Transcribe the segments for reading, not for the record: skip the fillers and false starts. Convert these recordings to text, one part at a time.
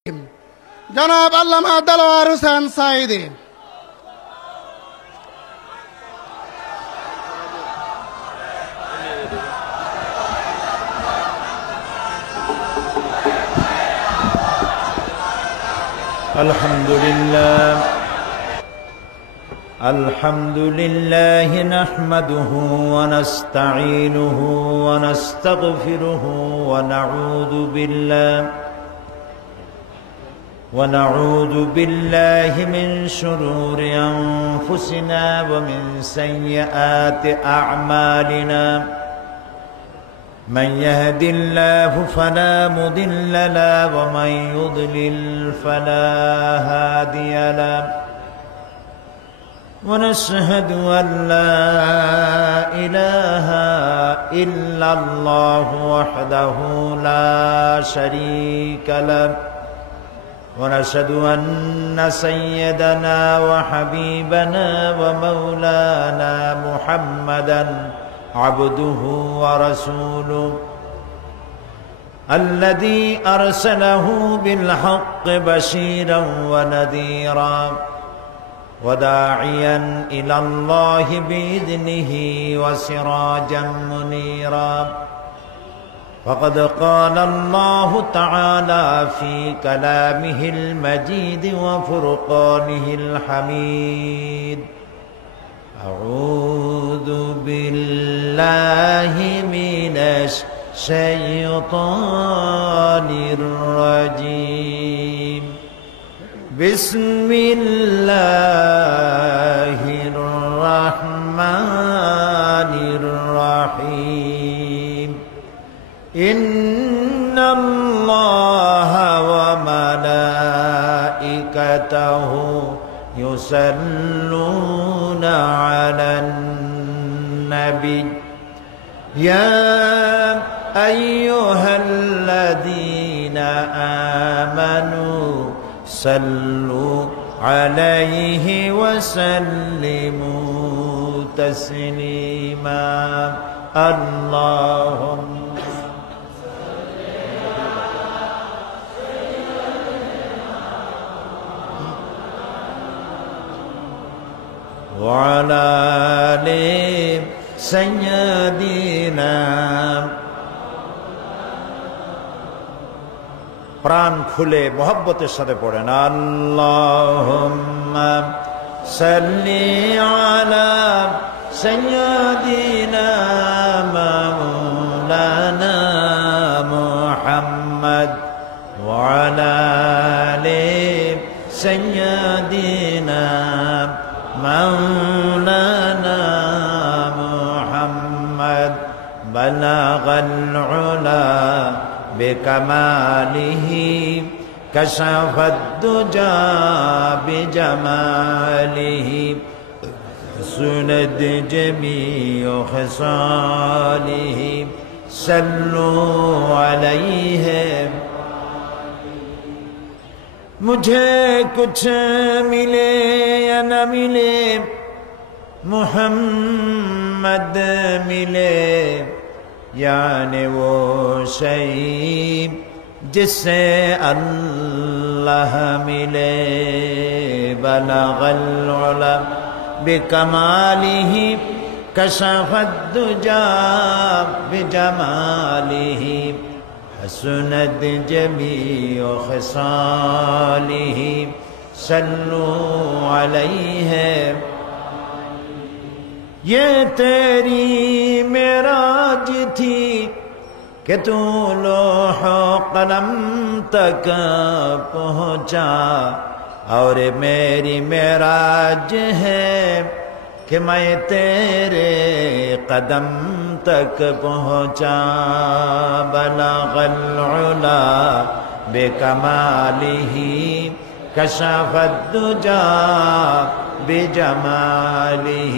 জনাব আল্লামা দেলোয়ার হোসেন সাঈদী। আলহামদুলিল্লাহ নাহমাদুহু ওয়া নাস্তাঈনুহু ওয়া নাস্তাগফিরুহু ونعوذ بالله من شرور أنفسنا ومن سيئات أعمالنا من يهد الله فلا مضل له ومن يضلل فلا هادي له ونشهد أن لا إله إلا الله وحده لا شريك له ونشهد أن سيدنا وحبيبنا ومولانا محمدا عبده ورسوله الذي أرسله بالحق بشيرا ونذيرا وداعيا إلى الله بإذنه وسراجا منيرا فقد قال الله تعالى في كلامه المجيد وفرقانه الحميد أعوذ بالله من الشيطان الرجيم بسم الله الرحمن الرحيم إن الله وملائكته يصلون على النبي يا أيها الذين آمنوا صلوا عليه وسلموا تسليما اللهم وعلى آل سيدنا প্রাণ খুলে মোহব্বতের সাথে পড়েন আল্লাহুম্মা সাল্লি আলা সাইয়্যিদিনা মাওলানা মুহাম্মদ ওয়া আলা আলি সাইয়্যিদিনা مولانا محمد بلغ العلا بكماله كشف الدجى بجماله سند جميع خصاله صلوا عليه मुझे कुछ मिले या न मिले मुहम्मद मिले यानी वो शई जिससे अल्लाह मिले बलगल उला बिकमालिही कशफद दुजा बिजमालिही حسنت جميع خصاله صلوا عليه یہ تیری معراج تھی کہ تو لوح و قلم تک پہنچا اور میری معراج ہے کہ میں تیرے قدم تک پہنچا بلغ العلا بکمالہ کشف الدجى بجمالہ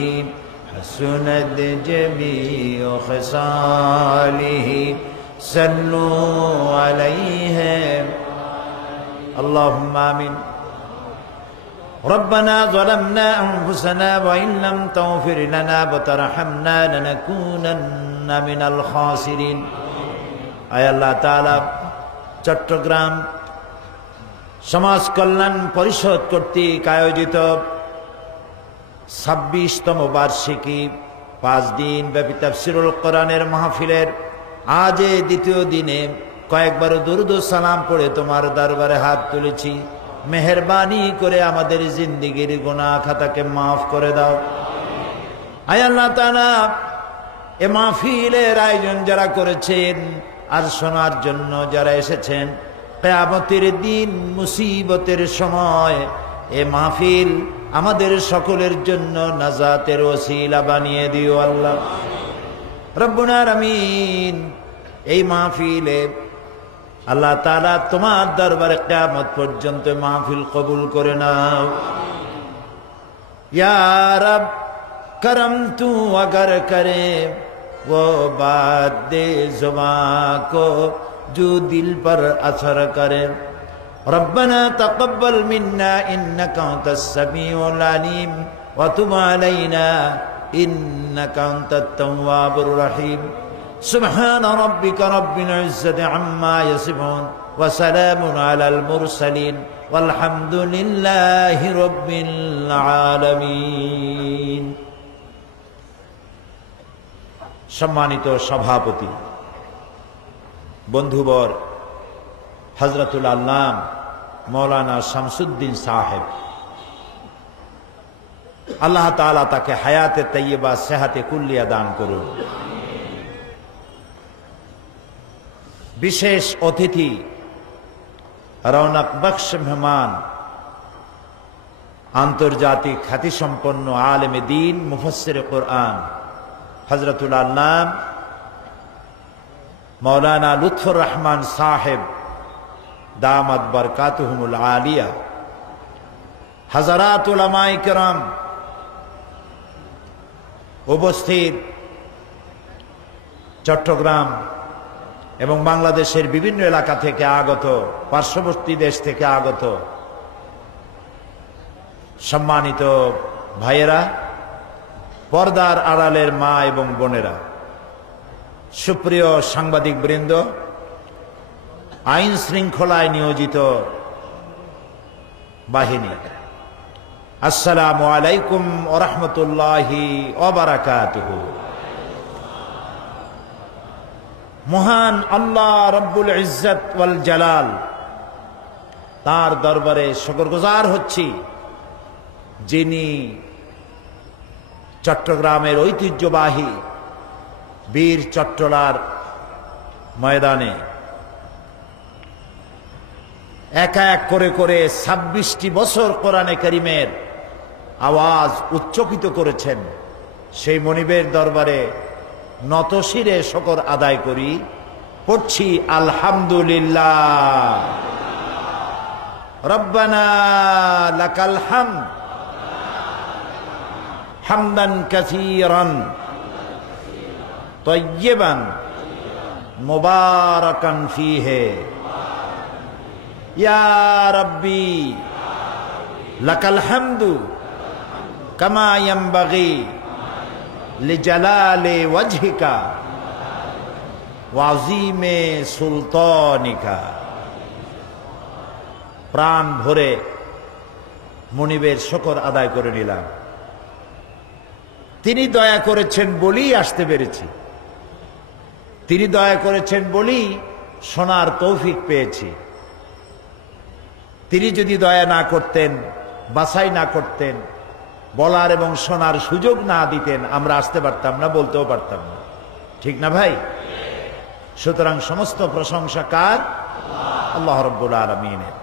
حسنت جميع خصاله صلوا عليه اللهم آمين ربنا ظلمنا أنفسنا وإن لم تغفر لنا وترحمنا لنكونن من الخاسرين আয় আল্লাহ তাআলা চট্টগ্রাম সমাজ কল্যাণ পরিষদ কর্তৃক আয়োজিত 26তম বার্ষিকী 5 দিন ব্যাপী তাফসীরুল কোরআনের মাহফিলের আজ দ্বিতীয় দিনে কয়েকবার দুরূদ ও সালাম পড়ে তোমার দরবারে হাত তুলেছি। মেহেরবানি করে আমাদের জিন্দেগির গুনাহ খাতাকে মাফ করে দাও। আয় আল্লাহ তাআলা, এ মাহফিলের আয়োজন যারা করেছেন আর শোনার জন্য যারা এসেছেন, কিয়ামতের দিন মুসিবতের সময় এ মাহফিল আমাদের সকলের জন্য নাজাতের ওসিলা বানিয়ে দিও আল্লাহ রব্বুল আলামিন। এই মাহফিলে আল্লাহ তাআলা তোমার দরবারে কিয়ামত পর্যন্ত মাহফিল কবুল করে নাও। ইয়া রব करम तू अगर करे वो बात दे जुबां को जो दिल पर असर करे। रब्बना तक़ब्बल मिन्ना इन्नका अंतस समीउल अलीम व तुब अलैना इन्नका अंतत तव्वाबुर रहीम। सुब्हान रब्बिका रब्बिल इज्जति अम्मा यसिफून व सलामुन अलल मुरसलीन वल्हम्दुलिल्लाहि रब्बिल आलामीन। সম্মানিত সভাপতি, বন্ধুবর হযরতুল আল্লাম মৌলানা শামসুদ্দিন সাহেব, আল্লাহ তাআলা তাকে হায়াতে তাইয়্যিবা সেহাতে কুল্লিয়া দান করুন। বিশেষ অতিথি, রৌনক বখশ মেহমান, আন্তর্জাতিক খ্যাতিসম্পন্ন আলেমে দ্বীন মুফাসসিরে কোরআন হযরতুল আল্লাম মৌলানা লুৎফুর রহমান সাহেব দামাত বরকাতুহুমুল আলিয়া, হাজারাত উলামায়ে কেরাম, উপস্থিত চট্টগ্রাম এবং বাংলাদেশের বিভিন্ন এলাকা থেকে আগত, পার্শ্ববর্তী দেশ থেকে আগত সম্মানিত ভাইয়েরা, পর্দার আড়ালের মা এবং বোনেরা, সুপ্রিয় সাংবাদিক বৃন্দ, আইন শৃঙ্খলায় নিয়োজিত বাহিনী, আসসালামু আলাইকুম ওয়া রাহমাতুল্লাহি ওয়া বারাকাতুহু। মহান আল্লাহ রব্বুল ইজ্জত ওয়াল জালাল, তার দরবারে শুকরগুজার হচ্ছি, যিনি চট্টগ্রামের ঐতিহ্যবাহী বীর চট্টলার ময়দানে একা এক করে করে 26টি বছর কোরআনে কারীমের আওয়াজ উচ্চকিত করেছেন। সেই মনিবের দরবারে নতশিরে শুকর আদায় করি, পড়ছি আলহামদুলিল্লাহ। রব্বানা লাকাল হামদ হামদান কাসীরান তাইয়্যিবান মুবারাকান ফীহি ইয়া রাব্বি লাকাল হামদু কামা ইয়ানবাগি লিজালালি ওয়াজহিকা ওয়া আযীমি সুলতানিকা। প্রাণ ভরে মনিবের শুকর আদায় করে নিলাম। তিনি দয়া করেছেন বলেই আসতে পেরেছি, তিনি দয়া করেছেন বলেই শোনার তৌফিক পেয়েছি। তিনি যদি দয়া না করতেন, বাছাই না করতেন, বলার এবং শোনার সুযোগ না দিতেন, আমরা আসতে পারতাম না, বলতেও পারতাম না। ঠিক না ভাই? সুতরাং সমস্ত প্রশংসা কার? আল্লাহ রাব্বুল আলামিনের।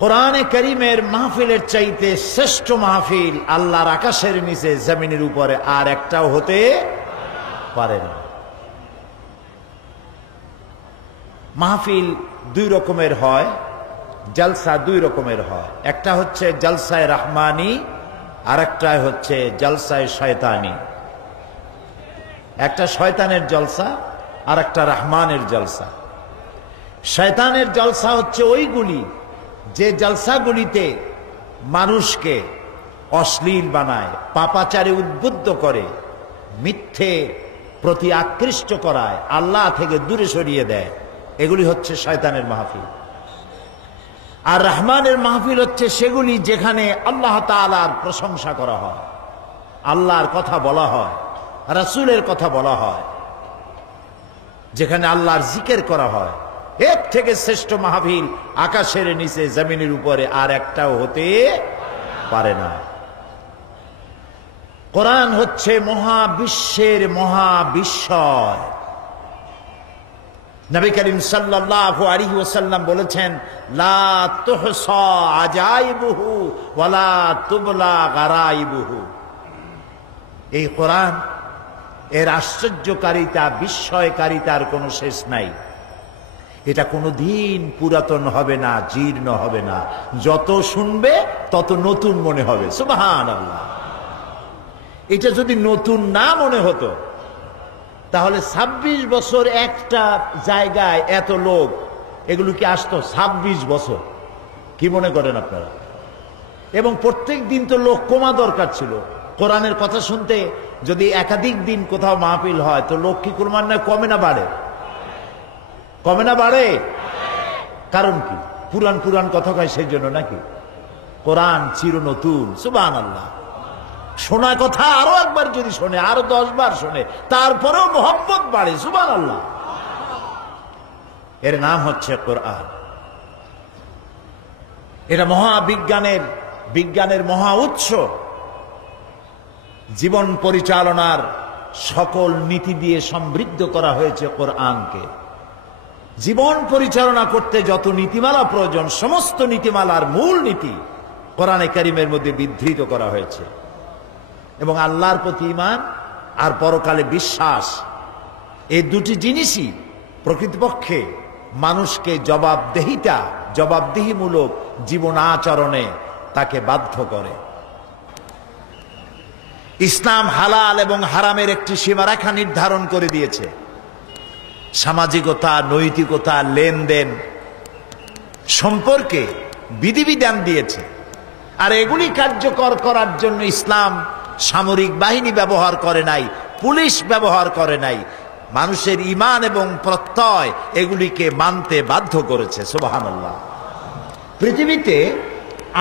কোরআনে কারীমের মাহফিলের চাইতে শ্রেষ্ঠ মাহফিল আল্লাহর আকাশের নিচে জমিনের উপরে আর একটাও হতে পারে না। মাহফিল দুই রকমের হয়, জলসা দুই রকমের হয়। একটা হচ্ছে জলসায়ে রহমানি, আর একটা হচ্ছে জলসায়ে শয়তানি। একটা শয়তানের জলসা আর একটা রহমানের জলসা। শয়তানের জলসা হচ্ছে ওইগুলি যে জলসাগুলিতে মানুষকে অশ্লীল বানায়, পাপাচারে উদ্বুদ্ধ করে, মিথ্যে প্রতি আকৃষ্ট করায়, আল্লাহ থেকে দূরে সরিয়ে দেয়। এগুলি হচ্ছে শয়তানের মাহফিল। আর রহমানের মাহফিল হচ্ছে সেগুলি যেখানে আল্লাহ তাআলার প্রশংসা করা হয়, আল্লাহর কথা বলা হয়, রাসূলের কথা বলা হয়, যেখানে আল্লাহর জিকির করা হয়। এর থেকে শ্রেষ্ঠ মাহফিল আকাশের নিচে জমিনের উপরে আর একটাও হতে পারে না। কোরআন হচ্ছে মহাবিশ্বের মহাবিস্ময়। নবী করিম সাল্লাল্লাহু আলাইহি ওয়াসাল্লাম বলেছেন, লা তুহসা আজাইবুহু ওয়ালা তুবলা গারাইবুহু। এই কোরআন, এর আশ্চর্যকারিতা, বিস্ময়কারিতার কোনো শেষ নাই। এটা কোনো দিন পুরাতন হবে না, জীর্ণ হবে না। যত শুনবে তত নতুন মনে হবে। সুবহানাল্লাহ। এটা যদি নতুন না মনে হতো তাহলে 26 বছর একটা জায়গায় এত লোক, এগুলো কি আসতো 26 বছর? কি মনে করেন আপনারা? এবং প্রত্যেক দিন তো লোক কমা দরকার ছিল। কোরআনের কথা শুনতে যদি একাধিক দিন কোথাও মাহফিল হয় তো লোক কি ক্রমান্বয়ে কমে না বাড়ে? কমে না বাড়ে? কারণ কি? পুরান পুরান কথা কয় সেই জন্য নাকি? কোরআন চির নতুন। সুবহানাল্লাহ। শোনা কথা আরো একবার যদি শোনে, আরো 10 বার শোনে, তারপরেও মোহাব্বত বাড়ে। সুবহানাল্লাহ। এর নাম হচ্ছে কোরআন। এটা বিজ্ঞানের মহা উৎস। জীবন পরিচালনার সকল নীতি দিয়ে সমৃদ্ধ করা হয়েছে কোরআনকে। জীবন পরিচালনা করতে যত নীতিমালা প্রয়োজন, সমস্ত নীতিমালার মূল নীতি কোরআনে কারীমের মধ্যে বিধৃত করা হয়েছে। এবং আল্লাহর প্রতি ঈমান আর পরকালে বিশ্বাস, এই দুটি জিনিসই প্রকৃতপক্ষে মানুষকে জবাবদিহিমূলক জীবন আচরণে তাকে বাধ্য করে। ইসলাম হালাল এবং হারামের একটি সীমারেখা নির্ধারণ করে দিয়েছে। সামাজিকতা, নৈতিকতা, লেনদেন সম্পর্কে বিধিবিধান দিয়েছে। আর এগুলি কার্যকর করার জন্য ইসলাম সামরিক বাহিনী ব্যবহার করে নাই, পুলিশ ব্যবহার করে নাই। মানুষের ঈমান এবং প্রত্যয় এগুলিকে মানতে বাধ্য করেছে। সুবহানাল্লাহ। পৃথিবীতে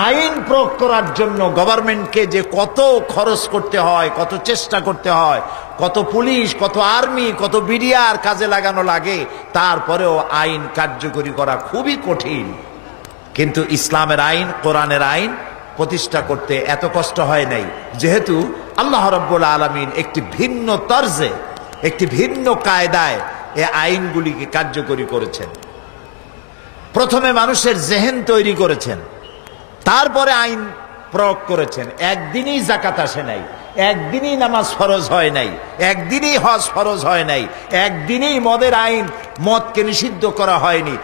আইন প্রয়োগ করার জন্য গভর্নমেন্টকে যে কত খরচ করতে হয়, কত চেষ্টা করতে হয়, কত পুলিশ, কত আর্মি, কত বিডিআর কাজে লাগানো লাগে, তারপরেও আইন কার্যকরী করা খুবই কঠিন। কিন্তু ইসলামের আইন, কোরআনের আইন প্রতিষ্ঠা করতে এত কষ্ট হয় নাই, যেহেতু আল্লাহ রাব্বুল আলামিন একটি ভিন্ন তরজে, একটি ভিন্ন কায়দায় এই আইনগুলিকে কার্যকরী করেছেন। প্রথমে মানুষের জেহেন তৈরি করেছেন, তারপরে আইন প্রয়োগ করেছেন। একদিনই জাকাত আসে নাই, একদিনই নামাজ ফরজ হয় নাই, একদিনই হজ ফরজ হয় নাই, একদিনই মদের আইন, মদকে নিষিদ্ধ করা হয়নি।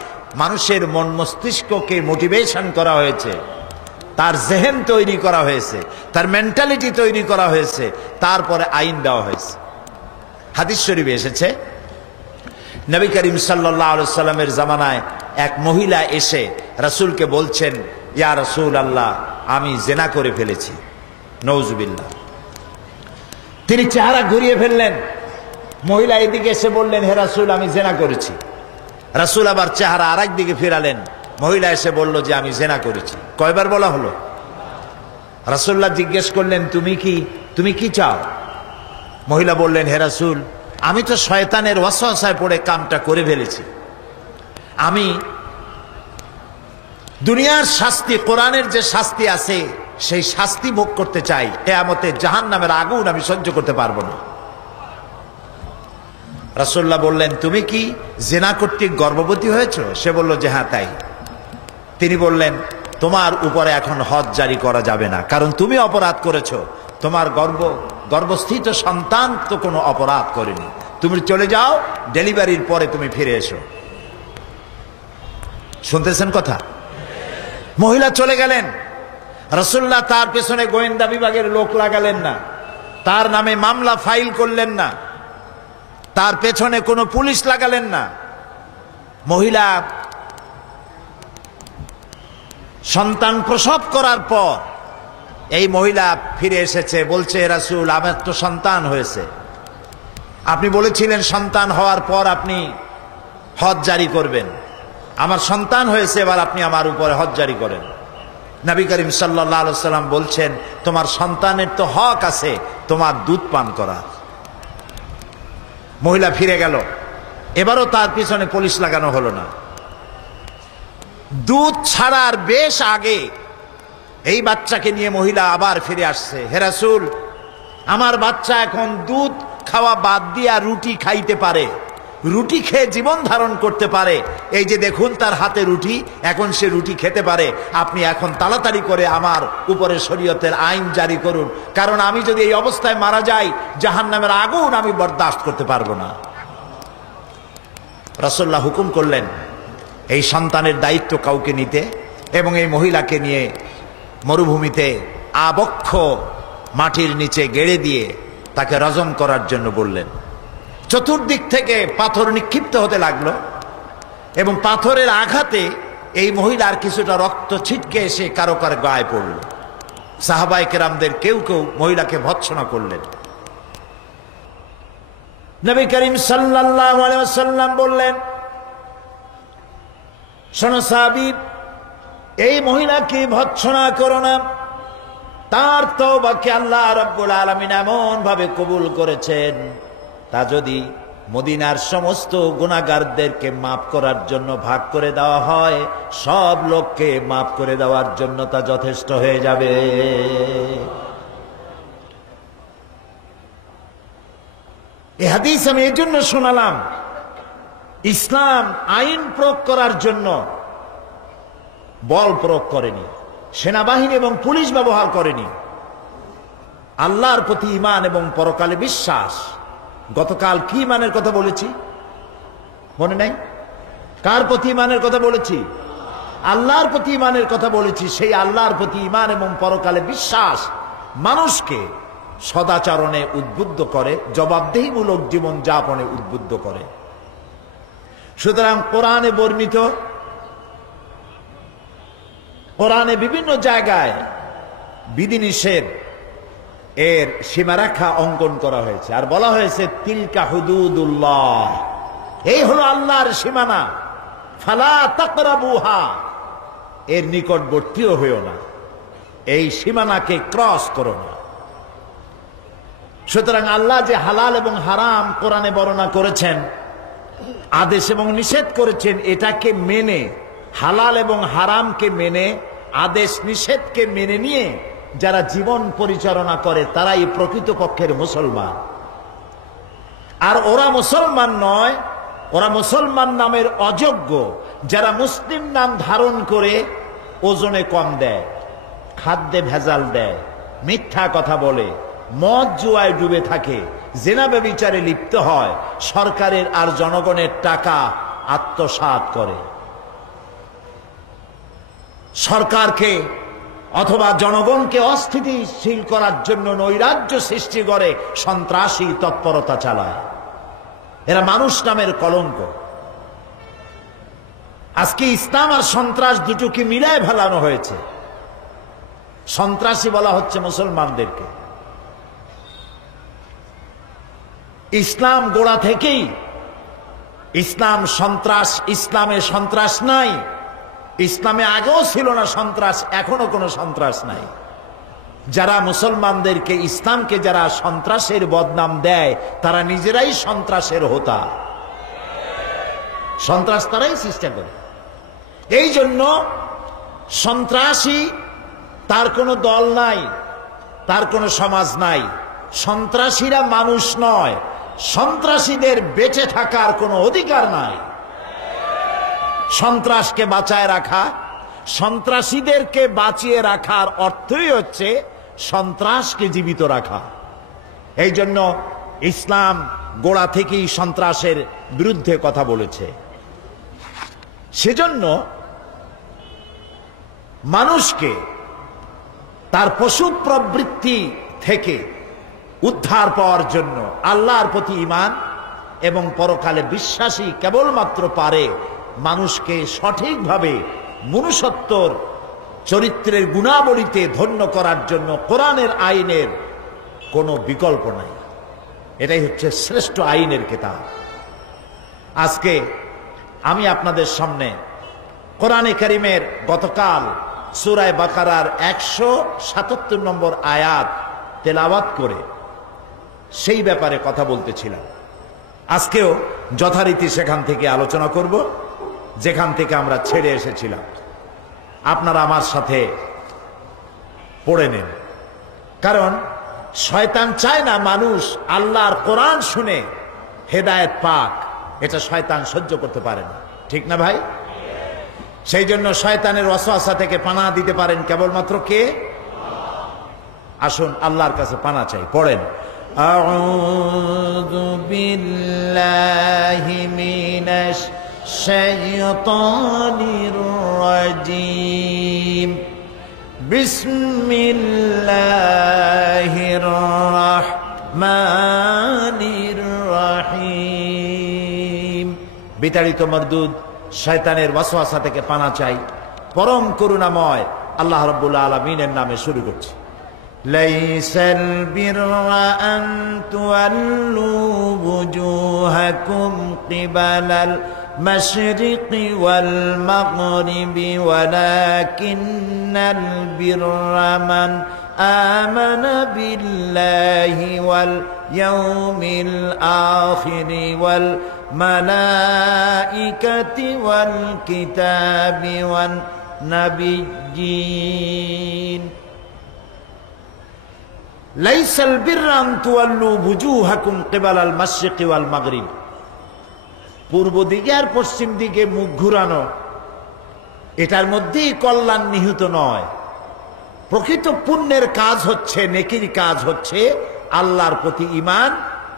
মানুষের মন মস্তিষ্ককে মোটিভেশন করা হয়েছে, তার জেহেন তৈরি করা হয়েছে, তার মেন্টালিটি তৈরি করা হয়েছে, তারপরে আইন দেওয়া হয়েছে। হাদিস শরীফে এসেছে, নবী করিম সাল্লাল্লাহু আলাইহি সাল্লামের জামানায় এক মহিলা এসে রাসূলকে বলছেন, ইয়া রাসূলুল্লাহ, আমি জিনা করে ফেলেছি। নাউজুবিল্লাহ। তিনি চেহারা ঘুরিয়ে ফেললেন। মহিলা এদিকে এসে বললেন, হে রাসূল, আমি জিনা করেছি। রাসূল আবার চেহারা আরেক দিকে ফেরালেন। মহিলা এসে বলল যে আমি জিনা করেছি। কয়বার বলা হলো? রাসূলুল্লাহ জিজ্ঞেস করলেন, তুমি কি চাও? মহিলা বললেন, হে রাসূল, আমি তো শয়তানের ওয়াসওয়াসায় পড়ে কামটা করে ফেলেছি। আমি দুনিয়ার শাস্তি, কোরআনের যে শাস্তি আছে সেই শাস্তি ভোগ করতে চাই। কিয়ামতে জাহান্নামের আগুন আমি সহ্য করতে পারবো না। রাসূলুল্লাহ বললেন, তুমি কি জিনা কর্তৃক গর্ভবতী হয়েছো? সে বলল যে হ্যাঁ তাই। তিনি বললেন, তোমার উপরে এখন হজ জারি করা যাবে না, কারণ তুমি অপরাধ করেছো। তোমার গর্ভস্থিত সন্তান তো কোনো অপরাধ করেনি। তুমি চলে যাও, ডেলিভারির পরে তুমি ফিরে এসো। শুনতেছেন কথা? মহিলা চলে গেলেন। রাসূলুল্লাহ তার পেছনে গোয়েন্দা বিভাগের লোক লাগালেন না, তার নামে মামলা ফাইল করলেন না, তার পেছনে কোনো পুলিশ লাগালেন না। মহিলা সন্তান প্রসব করার পর এই মহিলা ফিরে এসেছে, বলছে, রাসূল, আমার তো সন্তান হয়েছে। আপনি বলেছিলেন সন্তান হওয়ার পর আপনি হজ জারি করবেন, আমার সন্তান হয়েছে, এবার আপনি আমার উপরে হজ জারি করেন। নবী করিম সাল্লাল্লাহু আলাইহি ওয়াসাল্লাম বলছেন, তোমার সন্তানের তো হক আছে তোমার দুধ পান করা। মহিলা ফিরে গেল, এবারও তার পিছনে পুলিশ লাগানো হলো না। দুধ ছাড়ার বেশ আগে এই বাচ্চাকে নিয়ে মহিলা আবার ফিরে আসছে, হে রাসূল, আমার বাচ্চা এখন দুধ খাওয়া বাদ দিয়া রুটি খাইতে পারে, রুটি খেয়ে জীবন ধারণ করতে পারে। এই যে দেখুন তার হাতে রুটি, এখন সে রুটি খেতে পারে। আপনি এখন তাড়াতাড়ি করে আমার উপরে শরীয়তের আইন জারি করুন, কারণ আমি যদি এই অবস্থায় মারা যাই জাহান্নামের আগুন আমি বরদাস্ত করতে পারবো না। রাসূলুল্লাহ হুকুম করলেন এই সন্তানের দায়িত্ব কাউকে নিতে, এবং এই মহিলাকে নিয়ে মরুভূমিতে আবক্ষ মাটির নিচে গেড়ে দিয়ে তাকে রজম করার জন্য বললেন। চতুর্দিক থেকে পাথর নিক্ষিপ্ত হতে লাগলো, এবং পাথরের আঘাতে এই মহিলার কিছুটা রক্ত ছিটকে এসে কারো কারো গায়ে পড়ল। সাহাবায়ে কেরামদের কেউ কেউ মহিলাকে ভৎসনা করলেন। নবী করিম সাল্লাল্লাহু আলাইহি ওয়াসাল্লাম বললেন, শোনো সাহাবী, এই মহিলাকে ভৎসনা করো না, তার তওবাকে আল্লাহ রাব্বুল আলামিন এমন ভাবে কবুল করেছেন, তা যদি মদিনার সমস্ত গুনাহগারদেরকে মাফ করার জন্য ভাগ করে দেওয়া হয়, সব লোককে মাফ করে দেওয়ার জন্য তা যথেষ্ট হয়ে যাবে। এই হাদিস আমি এই জন্য শোনালাম, ইসলাম আইন প্রয়োগ করার জন্য বল প্রয়োগ করেনি, সেনাবাহিনী এবং পুলিশ ব্যবহার করেনি। আল্লাহর প্রতি ঈমান এবং পরকালে বিশ্বাস। গতকাল কি ঈমানের কথা বলেছি মনে নাই? কার প্রতি ঈমানের কথা বলেছি? আল্লাহর প্রতি ঈমানের কথা বলেছি। সেই আল্লাহর প্রতি ঈমান এবং পরকালে বিশ্বাস মানুষকে সদাচরণে উদ্বুদ্ধ করে, জবাবদেহিমূলক জীবন যাপনে উদ্বুদ্ধ করে। সুতরাং কোরআনে বর্ণিত, কোরআনে বিভিন্ন জায়গায় বিধিনিষেধ এর সীমারেখা অঙ্কন করা হয়েছে, আর বলা হয়েছে তিলকা হুদুদুল্লাহ, এই হলো আল্লাহর সীমানা, ফালা তাকরাবুহা, এর নিকটবর্তীও হইও না, এই সীমানাকে ক্রস করো না। সুতরাং আল্লাহ যে হালাল এবং হারাম কোরআনে বর্ণনা করেছেন, আদেশ এবং নিষেধ করেছেন, এটাকে মেনে, হালাল এবং হারামকে মেনে, আদেশ নিষেধকে মেনে নিয়ে যারা জীবন পরিচালনা করে তারাই প্রকৃতপক্ষের মুসলমান। আর ওরা মুসলমান নয়, ওরা মুসলমান নামের অযোগ্য, যারা মুসলিম নাম ধারণ করে ওজনে কম দেয়, খাদ্যে ভেজাল দেয়, মিথ্যা কথা বলে, মদ জুয়ায় ডুবে থাকে, জিনা ব্যভিচারে লিপ্ত হয়, সরকারের আর জনগণের টাকা আত্মসাৎ করে, সরকারকে অথবা জনগণকে অস্থিতিশীল করার জন্য নৈরাজ্য সৃষ্টি করে, সন্ত্রাসী তৎপরতা চালায়। এরা মানুষ নামের কলঙ্ক। আজকে ইসলাম আর সন্ত্রাস দুটোকে মিলায় ফেলানো হয়েছে। সন্ত্রাসী বলা হচ্ছে মুসলমানদেরকে। ইসলাম গোড়া থেকেই ইসলাম সন্ত্রাস, ইসলামে সন্ত্রাস নাই। ইসলামে আগেও ছিল না সন্ত্রাস, এখনো কোনো সন্ত্রাস নাই। যারা মুসলমানদেরকে, ইসলামকে যারা সন্ত্রাসের বদনাম দেয়, তারা নিজেরাই সন্ত্রাসের হোতা। সন্ত্রাস তারাই সৃষ্টি করে। এই জন্য সন্ত্রাসী তার কোনো দল নাই, তার কোনো সমাজ নাই। সন্ত্রাসীরা মানুষ নয়, সন্ত্রাসীদের বেঁচে থাকার কোনো অধিকার নাই। সন্ত্রাসকে বাঁচায় রাখা, সন্ত্রাসীদেরকে বাঁচিয়ে রাখার অর্থই হচ্ছে সন্ত্রাসকে জীবিত রাখা। এই জন্য ইসলাম গোড়া থেকেই সন্ত্রাসের বিরুদ্ধে কথা বলেছে। সেজন্য মানুষকে তার পশু প্রবৃত্তি থেকে উদ্ধার পাওয়ার জন্য আল্লাহর প্রতি ঈমান এবং পরকালে বিশ্বাসী কেবলমাত্র পারে মানুষকে সঠিকভাবে মনুষ্যত্বর চরিত্রের গুণাবলীতে ধন্য করার জন্য কোরআনের আইনের কোনো বিকল্প নাই। এটাই হচ্ছে শ্রেষ্ঠ আইনের কিতাব। আজকে আমি আপনাদের সামনে কোরআনে কারীমের গতকাল সূরা বাকারার 177 নম্বর আয়াত তেলাওয়াত করে সেই ব্যাপারে কথা বলতেছিলাম। আজকেও যথারীতি সেখান থেকে আলোচনা করব যেখান থেকে আমরা ছেড়ে এসেছিলাম। আপনারা আমার সাথে পড়ে নেন, কারণ শয়তান চায় না মানুষ আল্লাহর কোরআন শুনে হেদায়েত পাক। এটা শয়তান সহ্য করতে পারে না, ঠিক না ভাই? সেই জন্য শয়তানের ওয়াসওয়াসা থেকে পানাহ দিতে পারেন কেবলমাত্র কে? আসুন আল্লাহর কাছে পানাহ চাই। পড়েন, আউযু বিল্লাহি মিনাশ শাইতানির রাজীম, বিসমিল্লাহির রাহমানির রাহিম। বিতাড়িত মরদুদ শয়তানের ওয়াসওয়াসা থেকে পানাহ চাই পরম করুণাময় আল্লাহ রাব্বুল আলামিনের নামে শুরু করছি। লাইসাল বিররা আন তুওয়াল্লু ওয়ুজুহাকুম কিবালাল মাশরিকি ওয়াল মাগরিবি ওয়ালাকিন্নাল বিররা মান আমানা বিল্লাহি ওয়াল ইয়াউমিল আখিরি ওয়াল মালাইকাতি ওয়াল কিতাবি ওয়ান নাবিয়্যিন। লাইসাল বিররা আন তুওয়াল্লু ওয়ুজুহাকুম কিবালাল মাশরিকি ওয়াল মাগরিব। পূর্ব দিকে আর পশ্চিম দিকে মুখ ঘুরানো, এটার মধ্যেই কল্যাণ নিহিত নয়। প্রকৃত পুণ্যের কাজ হচ্ছে, নেকির কাজ হচ্ছে আল্লাহর প্রতি ঈমান,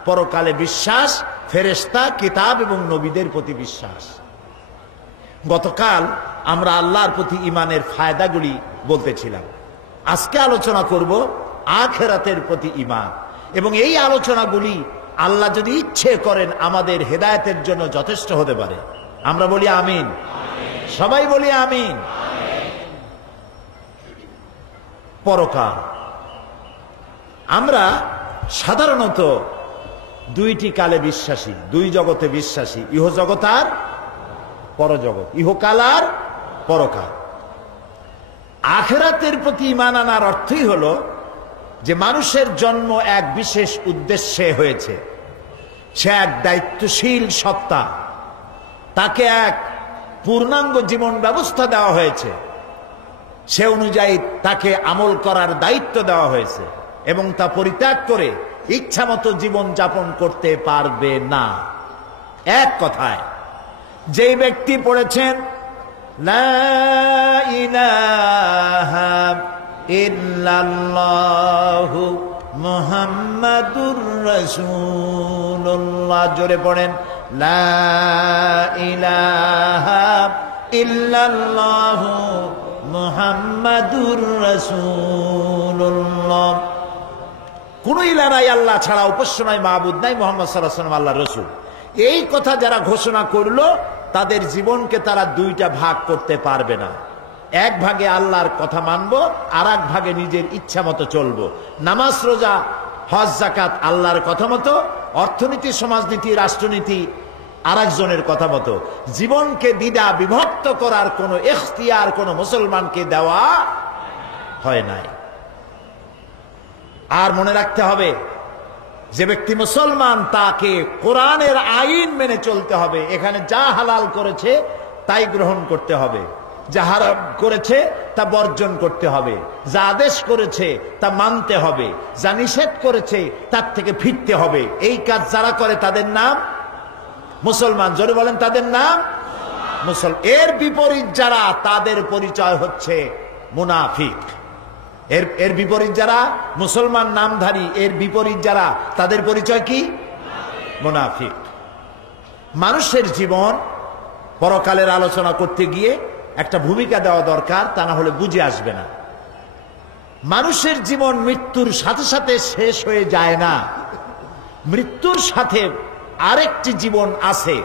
পরকালে বিশ্বাস, ফেরেশতা, কিতাব এবং নবীদের প্রতি বিশ্বাস। গতকাল আমরা আল্লাহর প্রতি ঈমানের ফায়দাগুলি বলতেছিলাম। আজকে আলোচনা করব আখিরাতের প্রতি ঈমান, এবং এই আলোচনাগুলি আল্লাহ যদি ইচ্ছে করেন আমাদের হেদায়েতের জন্য যথেষ্ট হতে পারে। আমরা বলি আমিন, সবাই বলি আমিন। পরকাল, আমরা সাধারণত দুইটি কালে বিশ্বাসী, দুই জগতে বিশ্বাসী, ইহজগৎ আর পরজগৎ, ইহকাল আর পরকাল। আখিরাতের প্রতি ঈমান আনার অর্থই হলো যে মানুষের জন্ম এক বিশেষ উদ্দেশ্যে হয়েছে। সে এক দায়িত্বশীল সত্তা, তাকে এক পূর্ণাঙ্গ জীবন ব্যবস্থা দেওয়া হয়েছে, সে অনুযায়ী তাকে আমল করার দায়িত্ব দেওয়া হয়েছে, এবং তা পরিত্যাগ করে ইচ্ছামতো জীবন যাপন করতে পারবে না। এক কথায়, যে ব্যক্তি পড়েছেন লা ইলাহা ইল্লাল্লাহু মুহাম্মাদুর রাসূলুল্লাহ, জোরে পড়েন লা ইলাহা ইল্লাল্লাহু মুহাম্মাদুর রাসূলুল্লাহ। কোন ইলাহ নাই আল্লাহ ছাড়া, উপাস্য নাই, মাবুদ নাই, মুহাম্মদ সাল্লাল্লাহু আলাইহি ওয়াসাল্লাম আল্লাহর রাসূল। এই কথা যারা ঘোষণা করলো তাদের জীবনকে তারা দুইটা ভাগ করতে পারবে না। এক ভাগে আল্লাহর কথা মানবো, আর এক ভাগে নিজের ইচ্ছা মতো চলবো। নামাজ, রোজা, হজ, যাকাত আল্লাহর কথা মতো, অর্থনীতি, সমাজনীতি, রাষ্ট্রনীতি আর একজনের কথা মতো। জীবনকে দ্বিধা বিভক্ত করার কোনো ইখতিয়ার কোনো মুসলমানকে দেওয়া হয় নাই। আর মনে রাখতে হবে, যে ব্যক্তি মুসলমান তাকে কোরআনের আইন মেনে চলতে হবে। এখানে যা হালাল করেছে তাই গ্রহণ করতে হবে, যা হারাম করেছে তা বর্জন করতে হবে, যা আদেশ করেছে তা মানতে হবে, যা নিষেধ করেছে তার থেকে ফিরতে হবে। এই কাজ যারা করে তাদের নাম মুসলমান। জোরে বলেন, তাদের নাম মুসলমান। এর বিপরীত যারা, তাদের পরিচয় হচ্ছে মুনাফিক। এর বিপরীত যারা মুসলমান নামধারী, এর বিপরীত যারা, তাদের পরিচয় কি? মুনাফিক। মানুষের জীবন পরকালের আলোচনা করতে গিয়ে একটা ভূমিকা দেওয়া দরকার, তা না হলে বুঝে আসবে না। মানুষের জীবন মৃত্যুর সাথে সাথে শেষ হয়ে যায় না, মৃত্যুর সাথে আরেকটি জীবন আছে।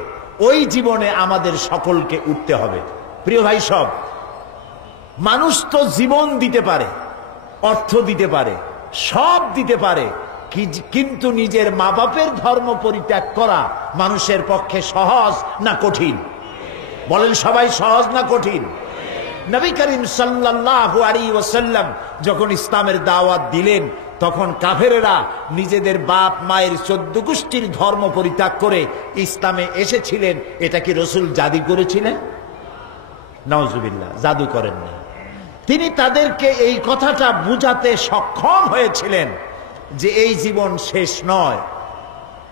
ওই জীবনে আমাদের সকলকে উঠতে হবে। প্রিয় ভাই সব, মানুষ তো জীবন দিতে পারে, অর্থ দিতে পারে, সব দিতে পারে, কিন্তু নিজের মা বাপের ধর্ম পরিত্যাগ করা মানুষের পক্ষে সহজ না কঠিন? বলেন সবাই সহজ না কঠিন? নবী করিম সাল্লাল্লাহু আলাইহি ওয়াসাল্লাম যখন ইসলামের দাওয়াত দিলেন, তখন কাফেরেরা নিজেদের বাপ মায়ের 14 গোষ্ঠীর ধর্ম পরিত্যাগ করে ইসলামে এসেছিলেন। এটা কি রাসূল জাদু করেছিলেন? নাউজুবিল্লাহ, জাদু করেননি। তিনি তাদেরকে এই কথাটা বুঝাতে সক্ষম হয়েছিলেন যে এই জীবন শেষ নয়,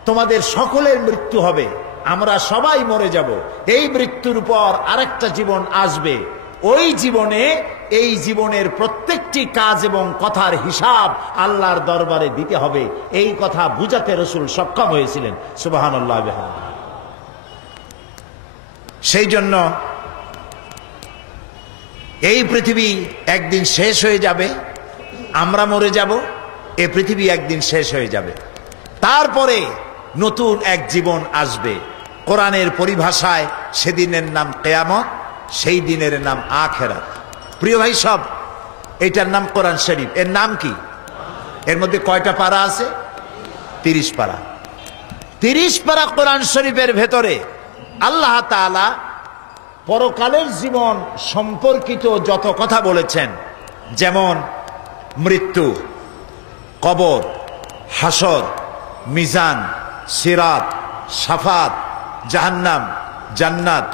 তোমাদের সকলের মৃত্যু হবে, আমরা সবাই মরে যাব, এই মৃত্যুর পর আরেকটা জীবন আসবে, ওই জীবনে এই জীবনের প্রত্যেকটি কাজ এবং কথার হিসাব আল্লাহর দরবারে দিতে হবে। এই কথা বুঝাতে রাসূল সক্ষম হয়েছিলেন। সুবহানাল্লাহ। সেই জন্য এই পৃথিবী একদিন শেষ হয়ে যাবে, আমরা মরে যাব, এই পৃথিবী একদিন শেষ হয়ে যাবে, তারপরে নতুন এক জীবন আসবে। কোরআনের পরিভাষায় সেদিনের নাম কিয়ামত, সেই দিনের নাম আখিরাত। প্রিয় ভাই সব, এটার নাম কোরআন শরীফ। এর নাম কি? এর মধ্যে কয়টা পারা আছে? 30 পারা। 30 পারা কোরআন শরীফের ভেতরে আল্লাহ তাআলা পরকালের জীবন সম্পর্কিত যত কথা বলেছেন, যেমন মৃত্যু, কবর, হাসর, মিজান, সিরাত, শাফাত, জাহান্নাম, জান্নাত,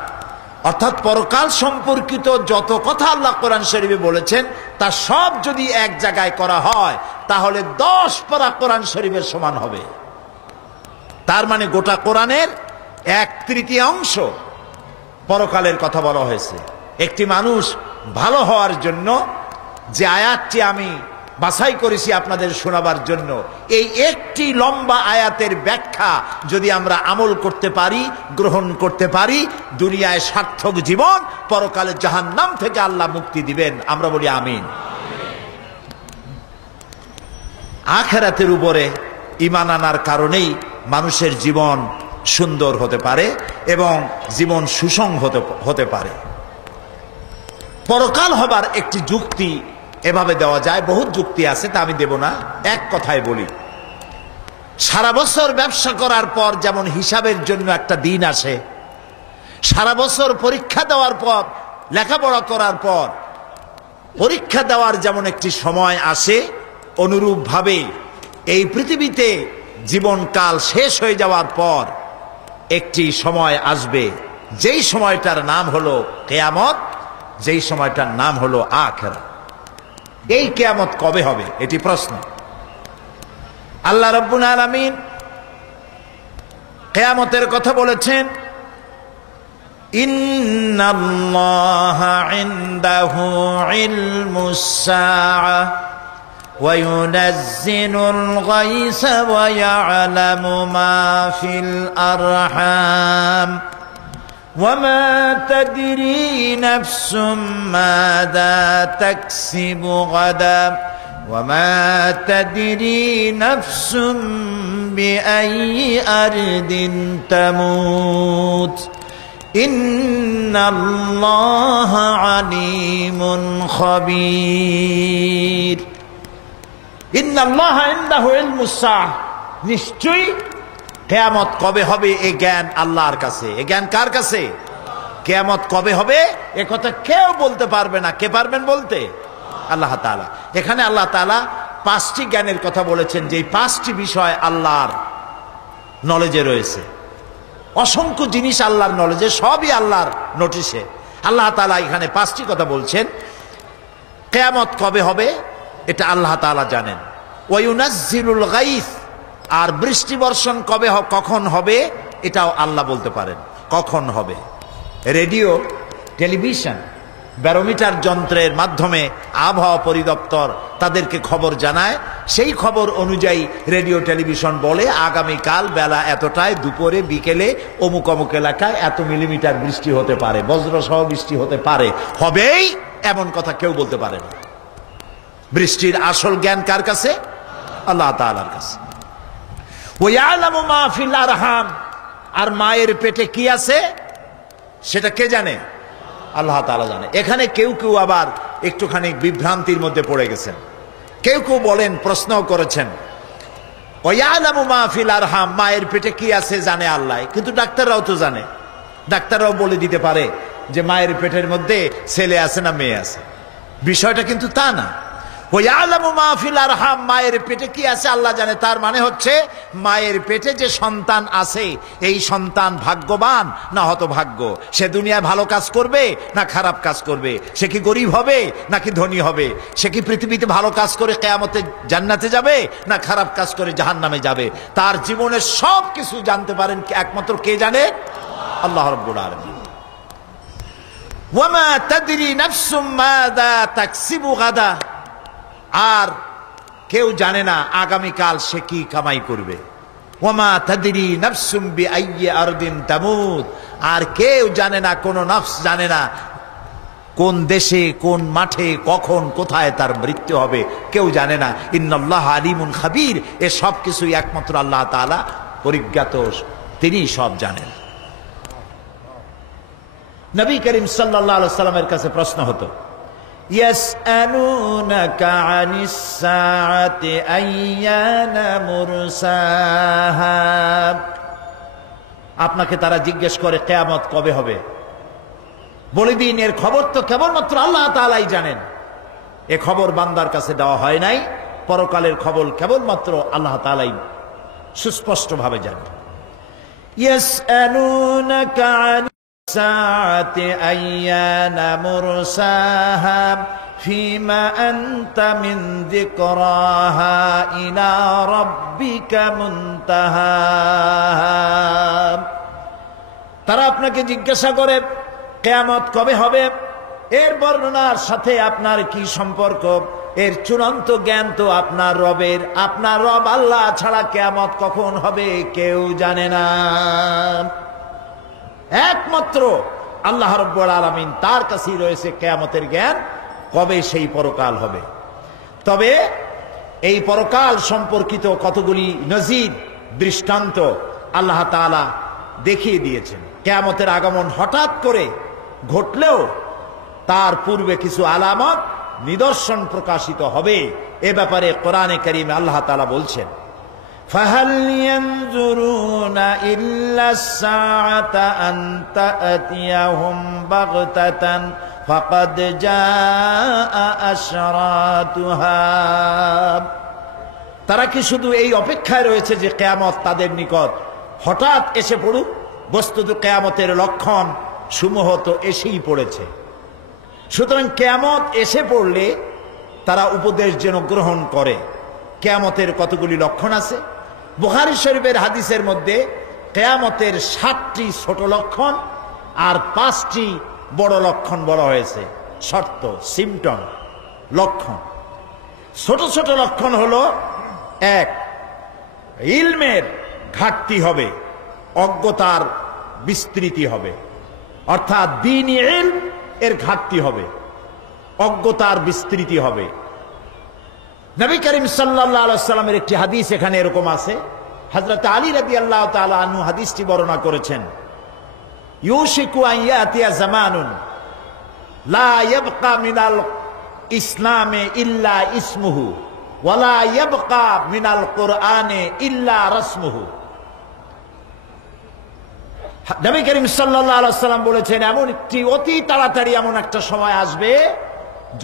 অর্থাৎ পরকাল সম্পর্কিত যত কথা আল্লাহ কোরআন শরীফে বলেছেন, তা সব যদি এক জায়গায় করা হয় তাহলে 10 পারা কোরআন শরীফের সমান হবে। তার মানে গোটা কোরআনের 1/3 পরকালের কথা বলা হয়েছে। একটি মানুষ ভালো হওয়ার জন্য যে আয়াতটি আমি বাছাই করেছি আপনাদের শোনাবার জন্য, এই একটি লম্বা আয়াতের ব্যাখ্যা যদি আমরা আমল করতে পারি, গ্রহণ করতে পারি, দুনিয়ায় সার্থক জীবন, পরকালে জাহান্নাম থেকে আল্লাহ মুক্তি দিবেন। আমরা বলি আমিন। আখিরাতের উপরে ঈমান আনার কারণেই মানুষের জীবন সুন্দর হতে পারে এবং জীবন সুষম হতে পারে। পরকাল হবার একটি যুক্তি এভাবে দেওয়া যায়, বহুত যুক্তি আছে, তা আমি দেব না, এক কথায় বলি। সারা বছর ব্যবসা করার পর যেমন হিসাবের জন্য একটা দিন আসে, সারা বছর পরীক্ষা দেওয়ার পর, লেখাপড়া করার পর পরীক্ষা দেওয়ার যেমন একটি সময় আসে, অনুরূপভাবে এই পৃথিবীতে জীবনকাল শেষ হয়ে যাওয়ার পর একটি সময় আসবে, যেই সময়টার নাম হলো কিয়ামত, যেই সময়টার নাম হলো আখিরাত। এই কিয়ামত কবে হবে এটি প্রশ্ন। আল্লাহ রাব্বুল আলামিন কিয়ামতের কথা বলেছেন, ইন্নাল্লাহা ইনদাহু ইলমুস সাআ ওয়া ইউনাজ্জিলুল গায়সা ওয়া ইয়ালামু মা ফিল আরহাম وما تدري نفس ماذا تكسب غدا وما تدري نفس بأي أرض تموت إن الله عليم خبير إن الله عنده علم الساعة নিশ্চয়ই কিয়ামত কবে হবে এই জ্ঞান আল্লাহর কাছে। এই জ্ঞান কার কাছে? কিয়ামত কবে হবে এ কথা কেউ বলতে পারবে না। কে পারবেন বলতে? আল্লাহ তাআলা। এখানে আল্লাহ তাআলা 5টি জ্ঞানের কথা বলেছেন, যে 5টি বিষয় আল্লাহর নলেজে রয়েছে। অসংখ্য জিনিস আল্লাহর নলেজে, সবই আল্লাহর নোটিশে। আল্লাহ তাআলা এখানে 5টি কথা বলছেন। কিয়ামত কবে হবে এটা আল্লাহ তাআলা জানেন। ওয়া ইউনাজ্জিলুল গায়স, আর বৃষ্টি বর্ষণ কবে কখন হবে এটাও আল্লাহ বলতে পারেন কখন হবে। রেডিও, টেলিভিশন, ব্যারোমিটার যন্ত্রের মাধ্যমে আবহাওয়া পরিদপ্তর তাদেরকে খবর জানায়। সেই খবর অনুযায়ী রেডিও টেলিভিশন বলে আগামীকাল বেলা এতটায়, দুপুরে, বিকেলে অমুক অমুক এলাকায় এত মিলিমিটার বৃষ্টি হতে পারে, বজ্রসহ বৃষ্টি হতে পারে। হবেই এমন কথা কেউ বলতে পারে না। বৃষ্টির আসল জ্ঞান কার কাছে? আল্লাহ তাআলার কাছে। ওয়ায়ালামু মা ফিল আরহাম, আর মায়ের পেটে কি আছে সেটা কে জানে? আল্লাহ তাআলা জানে। এখানে কেউ কেউ আবার একটুখানি বিভ্রান্তির মধ্যে পড়ে গেছেন। কেউ কেউ বলেন, প্রশ্ন করেছেন, ওয়ায়ালামু মা ফিল আরহাম, মায়ের পেটে কি আছে জানে আল্লাহ, কিন্তু ডাক্তাররাও তো জানে। ডাক্তাররাও বলে দিতে পারে যে মায়ের পেটের মধ্যে ছেলে আছে না মেয়ে আছে। বিষয়টা কিন্তু তা না। ওয়ালামু মা ফিল আরহাম, মায়ের পেটে কি আছে আল্লাহ জানে। তার মানে হচ্ছে মায়ের পেটে যে সন্তান আছে এই সন্তান ভাগ্যবান না হতভাগ্য, সে দুনিয়ায় ভালো কাজ করবে না খারাপ কাজ করবে, সে কি গরিব হবে নাকি ধনী হবে, সে কি পৃথিবীতে ভালো কাজ করে কিয়ামতে জান্নাতে যাবে না খারাপ কাজ করে জাহান্নামে যাবে। তার জীবনের সব কিছু জানতে পারেন একমাত্র কে জানে? আল্লাহ রাব্বুল আলামিন। ওয়ামা তাদরি নাফসুম মাযা তাকসিবু গাদা, আর কেউ জানে না আগামীকাল সে কি কামাই করবে। ওয়ামা তাদরি নাফসুম বিআইয়ি আরদিন তামুত, আর কেউ জানে না, কোন নফস জানে না কোন দেশে কোন মাঠে কখন কোথায় তার মৃত্যু হবে, কেউ জানে না। ইন্নাল্লাহ আলিমুন খাবীর, এ সব কিছুই একমাত্র আল্লাহ তাআলা পরিজ্ঞাত, তিনি সব জানেন। নবী করিম সাল্লাল্লাহু আলাইহি ওয়াসাল্লামের কাছে প্রশ্ন হতো, ইয়াসআলুনাকা আনিস সাআতি আইয়ানা মুরসাহা, আপনাকে তারা জিজ্ঞেস করে কিয়ামত কবে হবে। বলে দিন এর খবর তো কেবলমাত্র আল্লাহ তাআলাই জানেন। এ খবর বান্দার কাছে দেওয়া হয় নাই, পরকালের খবর কেবলমাত্র আল্লাহ তাআলাই সুস্পষ্টভাবে জানেন। ইয়াসআলুনাকা আনিস সাআতি আইয়ানা মুরসাহা ফিমা আনতা মিন যিকরাহা ইলা রাব্বিকা মুনতাহা, তারা আপনাকে জিজ্ঞাসা করে কিয়ামত কবে হবে, এর বর্ণনার সাথে আপনার কি সম্পর্ক। এর চূড়ান্ত জ্ঞান তো আপনার রবের, আপনার রব আল্লাহ ছাড়া কিয়ামত কখন হবে কেউ জানে না। একমাত্র আল্লাহ রাব্বুল আলামিন, তার কাছেই রয়েছে কিয়ামতের জ্ঞান, কবে সেই পরকাল হবে। তবে এই পরকাল সম্পর্কিত কতগুলি নজির দৃষ্টান্ত আল্লাহ তাআলা দেখিয়ে দিয়েছেন। কিয়ামতের আগমন হঠাৎ করে ঘটলেও তার পূর্বে কিছু আলামত নিদর্শন প্রকাশিত হবে, এ ব্যাপারে কোরআনে কারীমে আল্লাহ তাআলা বলছেন, ফাহাল ইয়ানজুরুনা ইল্লাস সাআতা আন তা'তিয়াহুম বাগতাতান ফাকাদ জাআ আশরাতুহা, তারা কি শুধু এই অপেক্ষায় রয়েছে যে কিয়ামত তাদের নিকট হঠাৎ এসে পড়ুক। বস্তুত কিয়ামতের লক্ষণ সমূহ তো এসেই পড়েছে। সুতরাং কিয়ামত এসে পড়লে তারা উপদেশ যেন গ্রহণ করে। কিয়ামতের কতগুলি লক্ষণ আছে। বুখারী শরীফের হাদিসের মধ্যে কিয়ামতের 7টি ছোট লক্ষণ আর 5টি বড় লক্ষণ বলা হয়েছে। শর্ত, সিমটম, লক্ষণ। ছোট ছোট লক্ষণ হলো, 1, ইলমের ঘাটতি হবে, অজ্ঞতার বিস্তৃতি হবে, অর্থাৎ দ্বীনি ইলম এর ঘাটতি হবে, অজ্ঞতার বিস্তৃতি হবে। নবী করিম সাল্লাল্লাহু আলাইহি ওয়াসাল্লামের একটি হাদিস এখানে এরকম আছে। হযরত আলী রাদিয়াল্লাহু তাআলা আনহু হাদিসটি বর্ণনা করেছেন, ইউশিকু আন ইয়াতিয়া জামানুন লা ইয়াবকা মিনাল ইসলামে ইল্লা ইসমুহু ওয়া লা ইয়াবকা মিনাল কুরআনে ইল্লা রাসমুহু। নবী করিম সাল্লাল্লাহু আলাইহি ওয়াসাল্লাম বলেছেন, এমন একটি অতি তাড়াতাড়ি এমন একটা সময় আসবে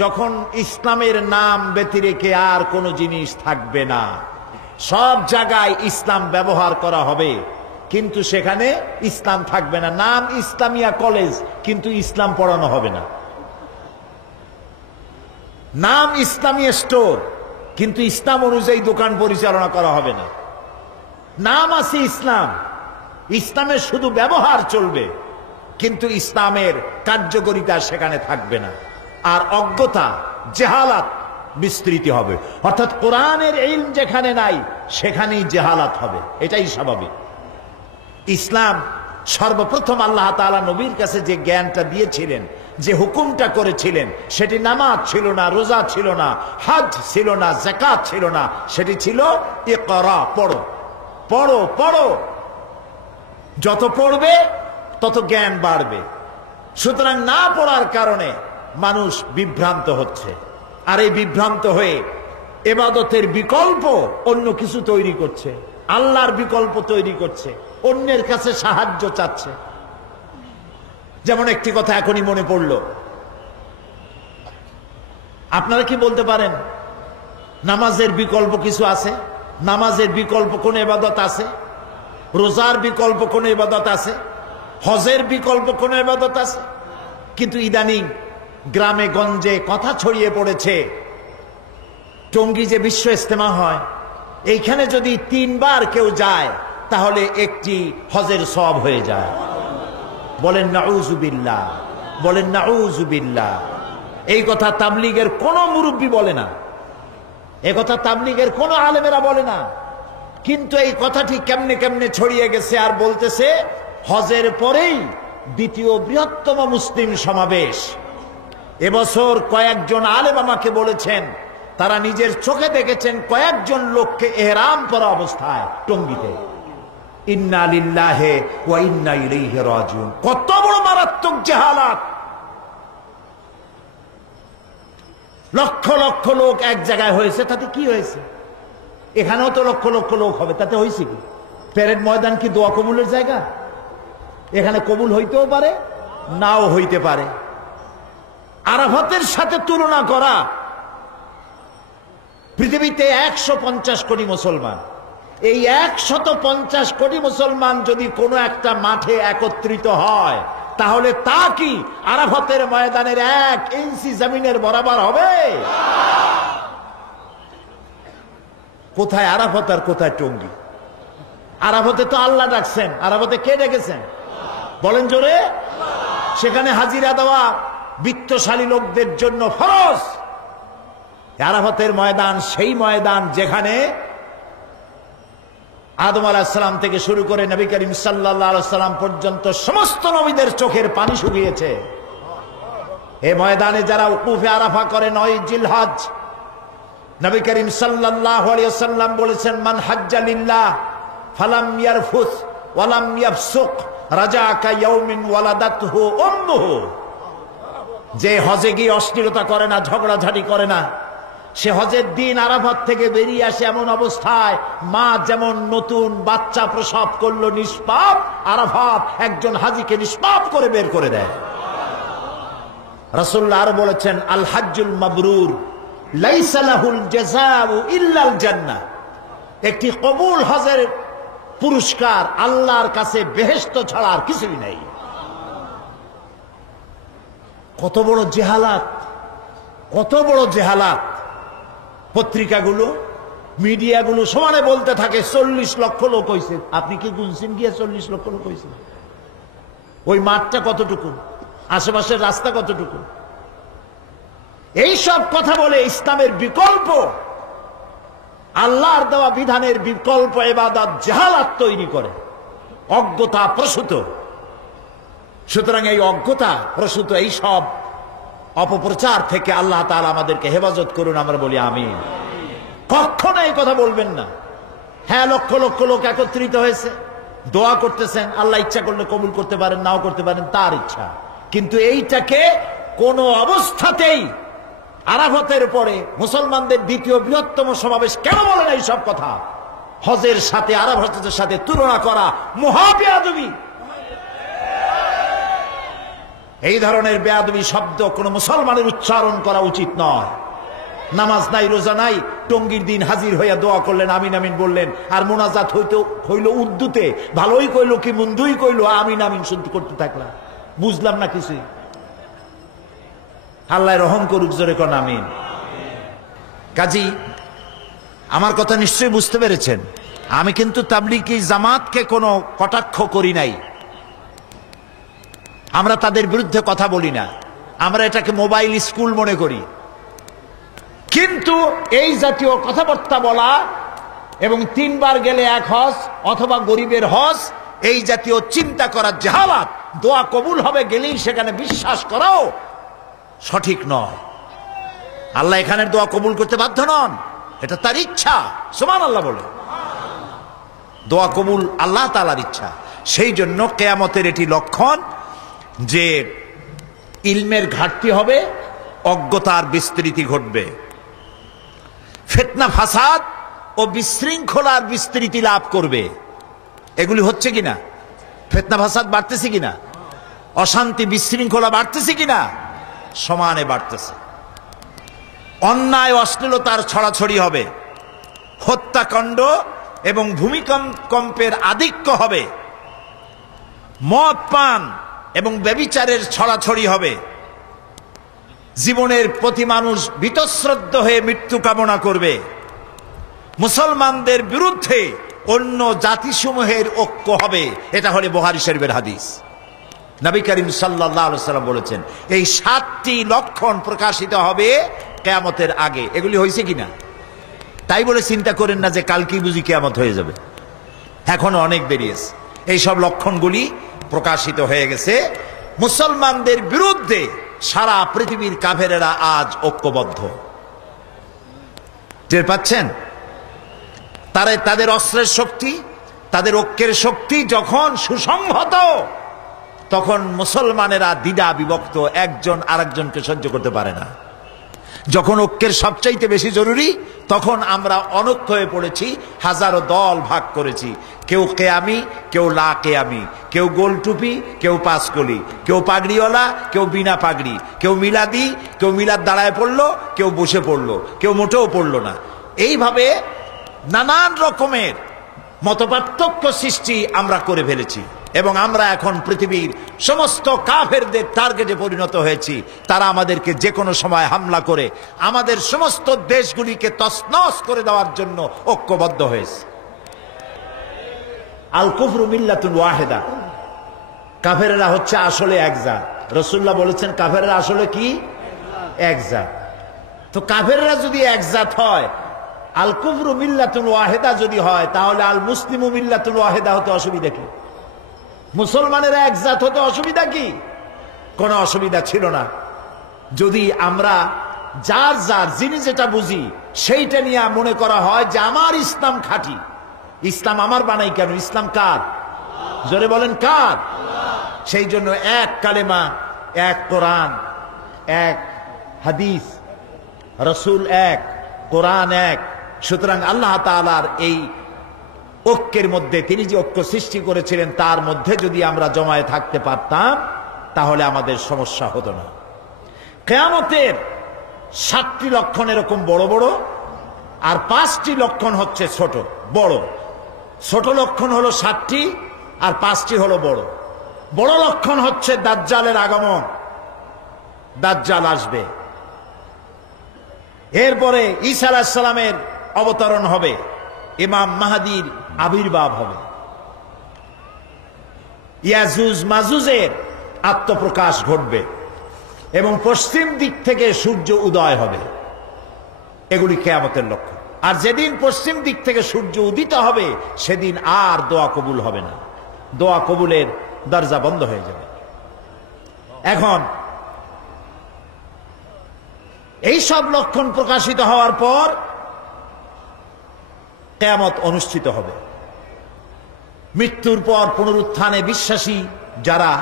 যখন ইসলামের নাম ব্যতিরেকে আর কোনো জিনিস থাকবে না। সব জায়গায় ইসলাম ব্যবহার করা হবে, কিন্তু সেখানে ইসলাম থাকবে না। নাম ইসলামিয়া কলেজ, কিন্তু ইসলাম পড়ানো হবে না। নাম ইসলামী স্টোর, কিন্তু ইসলাম অনুযায়ী দোকান পরিচালনা করা হবে না। নাম আছে ইসলাম, ইসলামের শুধু ব্যবহার চলবে, কিন্তু ইসলামের কার্যকারিতা সেখানে থাকবে না। আর অজ্ঞতা, জেহালাত বিস্তৃতি হবে। অর্থাৎ কোরআনের ইলম যেখানে নাই সেখানেই জেহালাত হবে, এটাই স্বাভাবিক। ইসলাম সর্বপ্রথম আল্লাহ তাআলা নবীর কাছে যে জ্ঞানটা দিয়েছিলেন, যে হুকুমটা করেছিলেন, সেটি নামাজ ছিল না, রোজা ছিল না, হজ ছিল না, যাকাত ছিল না, সেটি ছিল ইকরা, পড়ো পড়ো পড়ো। যত পড়বে তত জ্ঞান বাড়বে। সুতরাং না পড়ার কারণে মানুষ বিভ্রান্ত হচ্ছে, আর এই বিভ্রান্ত হয়ে ইবাদতের বিকল্প অন্য কিছু তৈরি করছে, আল্লাহর বিকল্প তৈরি করছে, অন্যের কাছে সাহায্য চাচ্ছে। যেমন একটি কথা এখনই মনে পড়ল, আপনারা কি বলতে পারেন নামাজের বিকল্প কিছু আছে? নামাজের বিকল্প কোন ইবাদত আছে? রোজার বিকল্প কোন ইবাদত আছে? হজের বিকল্প কোন ইবাদত আছে? কিন্তু ইদানিং গ্রামে গঞ্জে কথা ছড়িয়ে পড়েছে, টঙ্গী যে বিশ্ব ইজতেমা হয়, এইখানে যদি 3 বার কেউ যায় তাহলে একটি হজের সওয়াব হয়ে যায়। বলেন নাউযুবিল্লাহ, বলেন নাউযুবিল্লাহ। এই কথা তাবলীগের কোন মুরব্বী বলে না, এই কথা তাবলীগের কোন আলেমেরা বলে না, কিন্তু এই কথাটি কেমনে কেমনে ছড়িয়ে গেছে আর বলতেছে হজের পরেই দ্বিতীয় বৃহত্তম মুসলিম সমাবেশ। এবছর কয়েকজন আলেম আমাকে বলেছেন তারা নিজের চোখে দেখেছেন কয়েকজন লোককে ইহরাম পরা অবস্থায় টঙ্গীতে। ইন্না লিল্লাহি ওয়া ইন্না ইলাইহি রাজিউন। কত বড় মারাত্মক জাহালাত! লক্ষ লক্ষ লোক এক জায়গায় হয়েছে, তাতে কি হয়েছে? এখানেও তো লক্ষ লক্ষ লোক হবে, তাতে হয়েছে কি? প্যারেড ময়দান কি দোয়া কবুলের জায়গা? এখানে কবুল হইতেও পারে, নাও হইতে পারে। আরাফাতের সাথে তুলনা করা, পৃথিবীতে 150 কোটি মুসলমান, এই 150 কোটি মুসলমান যদি কোনো একটা মাঠে একত্রিত হয় তাহলে তা কি আরাফাতের ময়দানের 1 ইঞ্চি জমিনের বরাবর হবে? কোথায় আরাফাত আর কোথায় টঙ্গী? আরাফাতে তো আল্লাহ ডাকছেন, আরাফাতে কে ডেকেছেন বলেন জোরে? সেখানে হাজিরা দেওয়া বিত্তশালী লোকদের জন্য ফরজ। আরাফাতের ময়দান সেই ময়দান যেখানে আদম আলাইহিস সালাম থেকে শুরু করে নবী করিম সাল্লাল্লাহু আলাইহি সাল্লাম পর্যন্ত সমস্ত নবীদের চোখের পানি শুকিয়েছে। এই ময়দানে যারা উকুফে আরাফা করে 9 জিলহজ, নবী করিম সাল্লাল্লাহু আলাইহি সাল্লাম বলেছেন মান হাজ্জা লিল্লাহ ফালাম ইয়ারফুস ওয়ালাম ইয়াফসুক রাজাকা ইয়াউমিন ওয়ালাদাতহু উম্মুহু। যে হজে গিয়ে অশ্লীলতা করে না, ঝগড়াঝাটি করে না, সে হজের দিন আরাফাত থেকে বেরিয়ে আসে এমন অবস্থায় মা যেমন নতুন বাচ্চা প্রসব করলো নিষ্পাপ, আরাফাত একজন হাজীকে নিষ্পাপ করে বের করে দেয়। রাসূলুল্লাহ আর বলেছেন আল হাজ্জুল মাবরুর লাইসা লাহুল জাযাউ ইল্লাল জান্নাহ। একটি কবুল হজের পুরস্কার আল্লাহর কাছে বেহেশত ছাড়া আর কিছুই নেই। কত বড় জেহালাত, কত বড় জেহালাত! পত্রিকাগুলো, মিডিয়াগুলো সমানে বলতে থাকে 40 লক্ষ লোক হয়েছে। আপনি কি গুনছেন গিয়ে 40 লক্ষ লোক হয়েছে? ওই মাঠটা কতটুকু, আশেপাশের রাস্তা কতটুকু? এই সব কথা বলে ইসলামের বিকল্প, আল্লাহর দেওয়া বিধানের বিকল্প ইবাদত জাহালাত তৈরি করে, অজ্ঞতা প্রসূত। সুতরাং এই অজ্ঞতা প্রসূত এই সব অপপ্রচার থেকে আল্লাহ তাআলা আমাদেরকে হেফাজত করুন, আমরা বলি আমিন। কখনো এই কথা বলবেন না। হ্যাঁ, লক্ষ লক্ষ লোক একত্রিত হয়েছে, দোয়া করতেছেন, আল্লাহ ইচ্ছা করলে কবুল করতে পারেন, নাও করতে পারেন, তার ইচ্ছা। কিন্তু এইটাকে কোন অবস্থাতেই আরাফাতের পরে মুসলমানদের দ্বিতীয় বৃহত্তম সমাবেশ কেন বলেন এই সব কথা? হজের সাথে আরাফাতের সাথে তুলনা করা মহা বেয়াদবি। এই ধরনের বেয়াদবি শব্দ কোন মুসলমানের উচ্চারণ করা উচিত নয়। নামাজ নাই, রোজা নাই, টঙ্গীর দিন হাজির হইয়া দোয়া করলেন, আমিন আমিন বললেন, আর মোনাজাত হইল উর্দুতে, ভালোই কইল কি মন্দই কইল, আমিন আমিন শুনতে করতে থাকলাম, বুঝলাম না কিছুই। আল্লাহ রহম করুক, জোরে কোন আমিন। কাজী আমার কথা নিশ্চয়ই বুঝতে পেরেছেন। আমি কিন্তু তাবলীগী জামাতকে কোনো কটাক্ষ করি নাই, আমরা তাদের বিরুদ্ধে কথা বলি না, আমরা এটাকে মোবাইল স্কুল মনে করি। কিন্তু এই জাতীয় কথাবার্তা বলা এবং 3 বার গেলে 1 হজ অথবা গরিবের হজ, এই জাতীয় চিন্তা করা জাহালাত, দোয়া কবুল হবে গেলেই সেখানে বিশ্বাস করাও সঠিক নয়। আল্লাহ এখানের দোয়া কবুল করতে বাধ্য নন, এটা তার ইচ্ছা। সুবহানাল্লাহ বলে, দোয়া কবুল আল্লাহ তাআলার ইচ্ছা। সেই জন্য কিয়ামতের এটি লক্ষণ যে ইলমের ঘাটতি হবে, অজ্ঞতার বিস্তৃতি ঘটবে, ফিতনা ফাসাদ ও বিশৃঙ্খলার বিস্তৃতি লাভ করবে। এগুলি হচ্ছে কিনা? ফিতনা ফাসাদ বাড়তেছে কিনা? অশান্তি বিশৃঙ্খলা বাড়তেছে কিনা? সমানে বাড়তেছে। অন্যায় অশ্লীলতার ছড়াছড়ি হবে, হত্যাকাণ্ড এবং ভূমিকম্পের আধিক্য হবে, মদ পান এবং ব্যভিচারের ছড়াছড়ি হবে। জীবনের প্রতি মানুষ বীতশ্রদ্ধ হয়ে মৃত্যু কামনা করবে। মুসলমানদের বিরুদ্ধে অন্য জাতিসমূহের ঐক্য হবে। এটা হলো বুখারী শরীফের হাদিস। নবী করিম সাল্লাল্লাহু আলাইহি সাল্লাম বলেছেন এই 7টি লক্ষণ প্রকাশিত হবে কিয়ামতের আগে। এগুলি হয়েছে কিনা? তাই বলে চিন্তা করেন না যে কালকেই বুঝি কিয়ামত হয়ে যাবে, এখনো অনেক দেরি আছে। এই সব লক্ষণগুলি প্রকাশিত হয়ে গেছে। মুসলমানদের বিরুদ্ধে সারা পৃথিবীর কাফেরেরা আজ ঐক্যবদ্ধ। টের পাচ্ছেন? তাদের অস্ত্রের শক্তি, তাদের ঐক্যের শক্তি যখন সুসংহত, তখন মুসলমানেরা দ্বিধা বিভক্ত, একজন আরেকজনকে সহ্য করতে পারে না। যখন ঐক্যের সবচাইতে বেশি জরুরি, তখন আমরা অনৈক্য হয়ে পড়েছি, হাজারো দল ভাগ করেছি। কেউ কেয়ামি, কেউ লা কেয়ামি, কেউ গোল টুপি, কেউ পাঁচকলি, কেউ পাগড়িওয়ালা, কেউ বিনা পাগড়ি, কেউ মিলাদি, কেউ মিলাদ দাঁড়ায় পড়লো, কেউ বসে পড়লো, কেউ মোটেও পড়লো না। এইভাবে নানান রকমের মতপার্থক্য সৃষ্টি আমরা করে ফেলেছি এবং আমরা এখন পৃথিবীর সমস্ত কাফেরদের টার্গেটে পরিণত হয়েছি। তারা আমাদেরকে যে কোনো সময় হামলা করে আমাদের সমস্ত দেশগুলিকে তছনছ করে দেওয়ার জন্য ঐক্যবদ্ধ হয়েছে। আল কুফরু মিল্লাতুন ওয়াহিদা, কাফেররা হচ্ছে আসলে এক জাত। রাসূলুল্লাহ বলেছেন কাফেররা আসলে কি? এক জাত। তো কাফেররা যদি এক জাত হয়, আল কুফরু মিল্লাতুন ওয়াহিদা যদি হয়, তাহলে আল মুসলিমু মিল্লাতুন ওয়াহিদা হতে অসুবিধা কি? মুসলমানেরা একজাত হতে অসুবিধা কি? কোনো অসুবিধা ছিল না যদি আমরা যার যার যিনি যেটা বুঝি সেইটা নিয়ে মনে করা হয় যে আমার ইসলাম খাঁটি। ইসলাম আমার বানাই কেন? ইসলাম কার? জোরে বলেন কার? সেই জন্য এক কালেমা, এক কোরআন, এক হাদিস, রাসূল এক, কোরআন এক। সুতরাং আল্লাহ তাআলার এই ঐক্যের মধ্যে তিনি যে ঐক্য সৃষ্টি করেছিলেন তার মধ্যে যদি আমরা জমায়ে থাকতে পারতাম, তাহলে আমাদের সমস্যা হতো না। কিয়ামতের 7টি লক্ষণ এরকম বড় বড়, আর 5টি লক্ষণ হচ্ছে ছোট বড়। ছোট লক্ষণ হলো 7টি, আর 5টি হলো বড়। বড় লক্ষণ হচ্ছে দাজ্জালের আগমন, দাজ্জাল আসবে। এরপরে ঈসা আলাইহিস সালামের অবতরণ হবে, ইমাম মাহদীর আবির্ভাব হবে, ইয়াজুজ মাজুজের আত্মপ্রকাশ ঘটবে এবং পশ্চিম দিক থেকে সূর্য উদয় হবে। এগুলি কিয়ামতের লক্ষণ। আর যেদিন পশ্চিম দিক থেকে সূর্য উদিত হবে, সেদিন আর দোয়া কবুল হবে না, দোয়া কবুলের দরজা বন্ধ হয়ে যাবে। এখন এই সব লক্ষণ প্রকাশিত হওয়ার পর কিয়ামত অনুষ্ঠিত হবে। মৃত্যুর পর পুনরুত্থানে বিশ্বাসী যারা,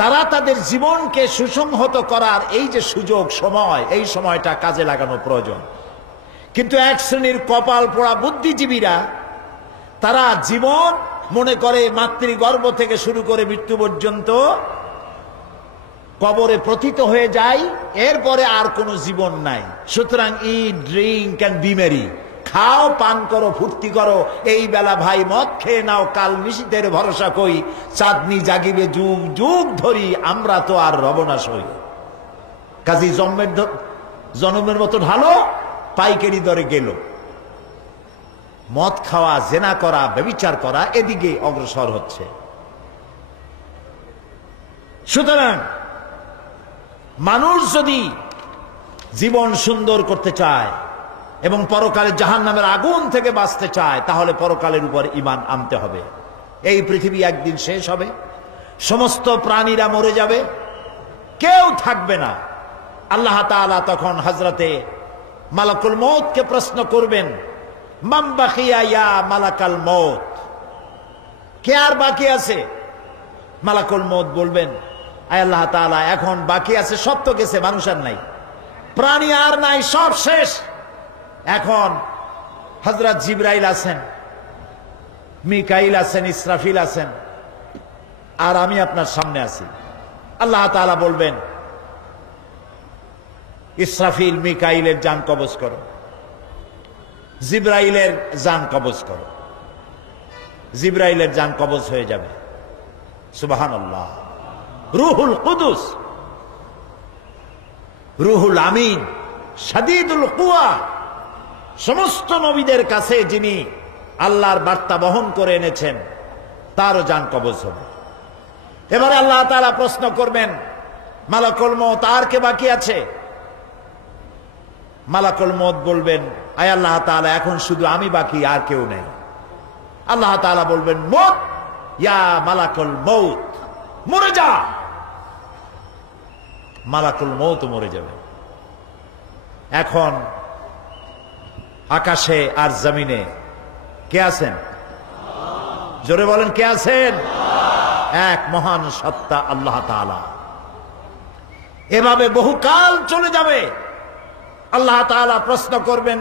তারা তাদের জীবনকে সুসংহত করার এই যে সুযোগ, সময়, এই সময়টা কাজে লাগানো প্রয়োজন। কিন্তু এক শ্রেণীর কপাল পোড়া বুদ্ধিজীবীরা, তারা জীবন মনে করে মাতৃগর্ভ থেকে শুরু করে মৃত্যু পর্যন্ত কবরে প্রথিত হয়ে যায়, এরপরে আর কোনো জীবন নাই। সুতরাং ইট, ড্রিঙ্ক অ্যান্ড বি মেরি, খাও, পান করো, ফুর্তি করো, এই বেলা ভাই মদ খেয়ে নাও, কাল নিশীথের ভরসা কই, চাঁদনি জাগিবে যুগ যুগ ধরি, আমরা তো আর রব না সই। কাজী জন্মের মতো ঢালো, পাইকারি দরে গেল। মদ খাওয়া, জেনা করা, ব্যভিচার করা এদিকে অগ্রসর হচ্ছে। সুতরাং মানুষ যদি জীবন সুন্দর করতে চায় এবং পরকালে জাহান্নামের আগুন থেকে বাঁচতে চায়, তাহলে পরকালের উপর ঈমান আনতে হবে। এই পৃথিবী একদিন শেষ হবে, সমস্ত প্রাণীরা মরে যাবে, কেউ থাকবে না। আল্লাহ তাআলা তখন হযরতে মালাকুল মউতকে প্রশ্ন করবেন, মান বাকিয়া ইয়া মালাকাল মউত, কে আর বাকি আছে? মালাকুল মউত বলবেন, আয় আল্লাহ তাআলা, এখন বাকি আছে, সব তো গেছে, মানুষ আর নাই, প্রাণী আর নাই, সব শেষ। এখন হযরত জিবরাইল আছেন, মিকাইল আছেন, ইসরাফিল আছেন, আর আমি আপনার সামনে আছি। আল্লাহ তাআলা বলবেন, ইসরাফিল মিকাইলের জান কবজ করো, জিব্রাইলের জান কবজ করো। জিব্রাইলের জান কবজ হয়ে যাবে। সুবহানাল্লাহ। রূহুল কুদুস, রূহুল আমিন, শাদীদুল কুওয়া, সমস্ত নবীদের কাছে যিনি আল্লাহর বার্তা বহন করে এনেছেন তারও জান কবজ হবে। এবারে আল্লাহ তাআলা প্রশ্ন করবেন, মালাকুল মউত আর কে বাকি আছে? মালাকুল মউত বলবেন, আয় আল্লাহ তাআলা, এখন শুধু আমি বাকি, আর কেউ নেই। আল্লাহ তাআলা বলবেন, মউত, ইয়া মালাকুল মউত, মরে যা। মালাকুল মউত মরে যাবে। এখন আকাশে আর জমিনে কে আছেন? জোরে বলেন, কে আছেন? এক মহান সত্তা আল্লাহ তাআলা। এভাবে বহুকাল চলে যাবে। আল্লাহ তাআলা প্রশ্ন করবেন,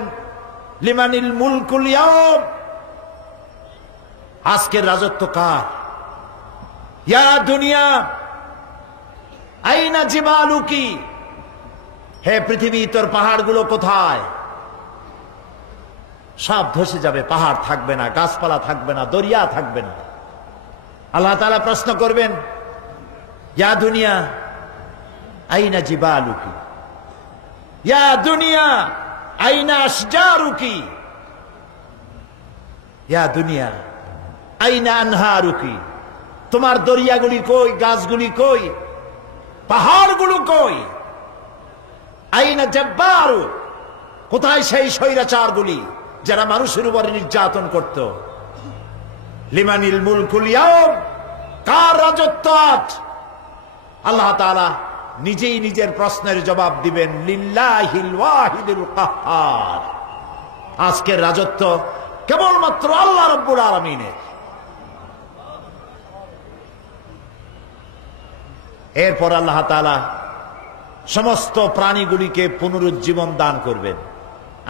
লিমানিল মুলকুল ইয়াউম, আজকের রাজত্ব কার? ইয়া দুনিয়া আইনা জিবালুকি, হে পৃথিবী তোর পাহাড়গুলো কোথায়? সব ধসে যাবে, পাহাড় থাকবে না, গাছপালা থাকবে না, দরিয়া থাকবে না। আল্লাহ তাআলা প্রশ্ন করবেন, ইয়া দুনিয়া আইনা জিবালুকি, ইয়া দুনিয়া আইনা আশজারুকি, ইয়া দুনিয়া আইনা আনহারুকি, তোমার দরিয়াগুলি কই, গাছগুলি কই, পাহাড়গুলো কই? আইনা জাব্বারু, কোথায় সেই স্বৈরাচারগুলি যারা মানুষের উপরে নির্যাতন করত? লিমানিল মুলকুল ইয়াউম, কার রাজত্ব আজ? আল্লাহ তাআলা নিজেই নিজের প্রশ্নের জবাব দিবেন, লিল্লাহিল ওয়াহিদুল কাহ্হার, আজকের রাজত্ব কেবলমাত্র আল্লাহ রাব্বুল আলামিনের। এরপর আল্লাহ তাআলা সমস্ত প্রাণীগুলিকে পুনরুজ্জীবন দান করবেন।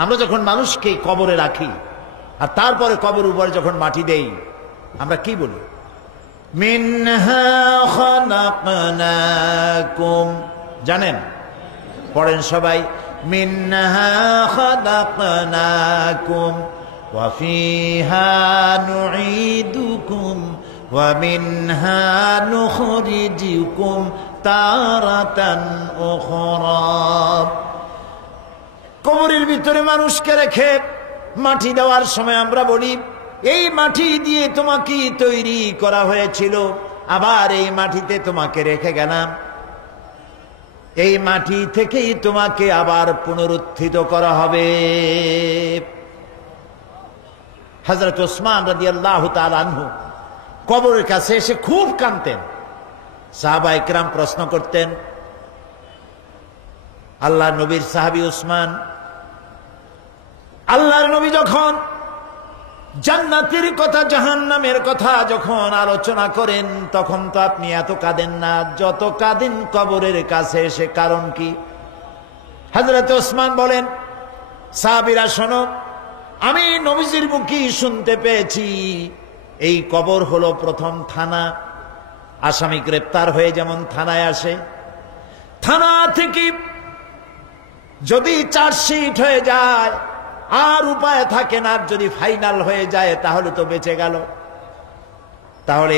আমরা যখন মানুষকে কবরে রাখি আর তারপরে কবর উপরে যখন মাটি দেই, আমরা কি বলি? মিনহা খালাকনাকুম, জানেন? পড়েন সবাই, মিনহা খালাকনাকুম ওয়া ফিহা নুঈদুকুম ওয়া মিনহা নুখরিজুকুম তারাতান উখরা। কবরের ভিতরে মানুষকে রেখে মাটি দেওয়ার সময় আমরা বলি, এই মাটি দিয়ে তোমাকে তৈরি করা হয়েছিল, আবার এই মাটিতে তোমাকে রেখে গেলাম, এই মাটি থেকেই তোমাকে আবার পুনরুত্থিত করা হবে। হযরত ওসমান রাদিয়াল্লাহু তাআলা আনহু কবরের কাছে এসে খুব কাঁদতেন। সাহাবায়ে কেরাম প্রশ্ন করতেন, আল্লাহ নবীর সাহাবী ওসমান, আল্লাহর নবী যখন জান্নাতের কথা, জাহান্নামের কথা যখন আলোচনা করেন, তখন তো আপনি এত কাঁদেন না যত কাঁদেন কবরের কাছে এসে, কারণ কি? হযরত ওসমান বলেন, সাহাবীরা শোনো, আমি নবীজির মুখে শুনতে পেয়েছি এই কবর হলো প্রথম থানা। আসামি গ্রেপ্তার হয়ে যেমন থানায় আসে, থানা থেকে যদি চার্জশিট হয়ে যায় আর উপায় থাকে না, যদি ফাইনাল হয়ে যায় তাহলে তো বেঁচে গেল। তাহলে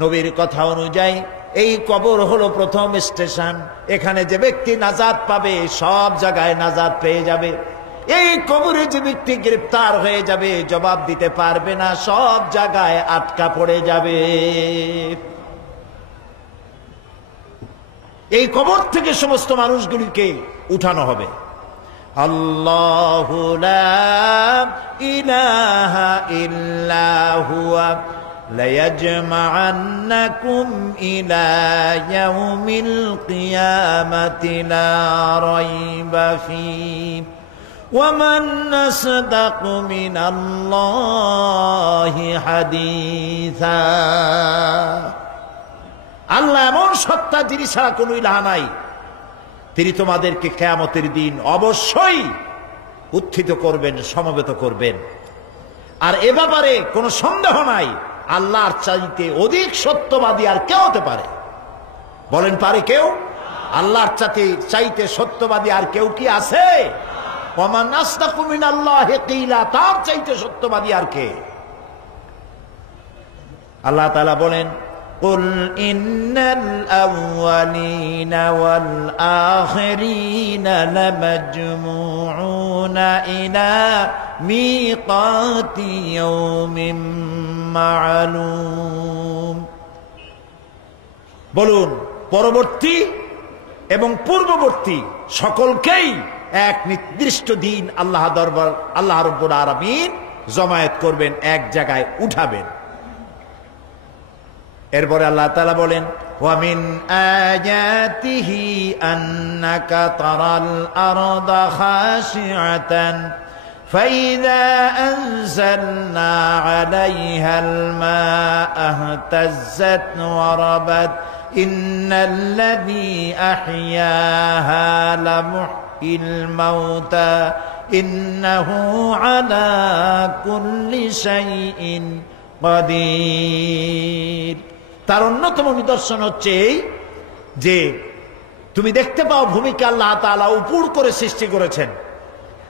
নবীর কথা অনুযায়ী এই কবর হলো প্রথম স্টেশন। এখানে যে ব্যক্তি নাজাত পাবে সব জায়গায় নাজাত পেয়ে যাবে। এই কবরে যে ব্যক্তি গ্রেফতার হয়ে যাবে, জবাব দিতে পারবে না, সব জায়গায় আটকা পড়ে যাবে। এই কবর থেকে সমস্ত মানুষগুলিকে উঠানো হবে। আল্লাহু লা ইলাহা ইল্লা হুয়া লায়াজমাআন্নাকুম ইলা ইয়াউমিল কিয়ামাতি লা রাইবা ফীহি ওয়া মান আসদাকু মিনাল্লাহি হাদীসা। আল্লাহ এমন সত্তা যিনি ছাড়া কোনো ইলাহ নাই, তিনি তোমাদেরকে কিয়ামতের দিন অবশ্যই উত্থিত করবেন, সমবেত করবেন। আর এ ব্যাপারে কোনো সন্দেহ নাই, আল্লাহর চাইতে অধিক সত্যবাদী আর কেউ হতে পারে? বলেন পারে কেউ? আল্লাহর চাইতে সত্যবাদী আর কেউ কি আছে? ওয়ামান আসদাকু মিনাল্লাহি কিলা, তার চাইতে সত্যবাদী আর কে? আল্লাহ তাআলা বলেন, কুল ইন্নাল আউয়ালিনা ওয়াল আখিরিনা লামাজমুউনা ইলা মিকাতি ইয়াউমিন মা'লুম। বলুন, পরবর্তী এবং পূর্ববর্তী সকলকেই এক নির্দিষ্ট দিন আল্লাহ দরবার আল্লাহ রাব্বুল আলামিন জমায়েত করবেন, এক জায়গায় উঠাবেন। এরপরে আল্লাহ তাআলা বলেন, ওয়া মিন আয়াতিহি আন্নাকা তারাল আরদা খাশিআতান ফাইযা আনজালনা আলাইহাল মাআ ইহতাজ্জাত ওয়া রাবাত ইন্নাল্লাযী আহইয়াহা লামুহয়িল মাউতা ইন্নাহু আলা কুল্লি শাইইন কাদির। তার অন্যতম নিদর্শন হচ্ছে এই যে তুমি দেখতে পাও ভূমিকে আল্লাহ তাআলা উপুড় করে সৃষ্টি করেছেন,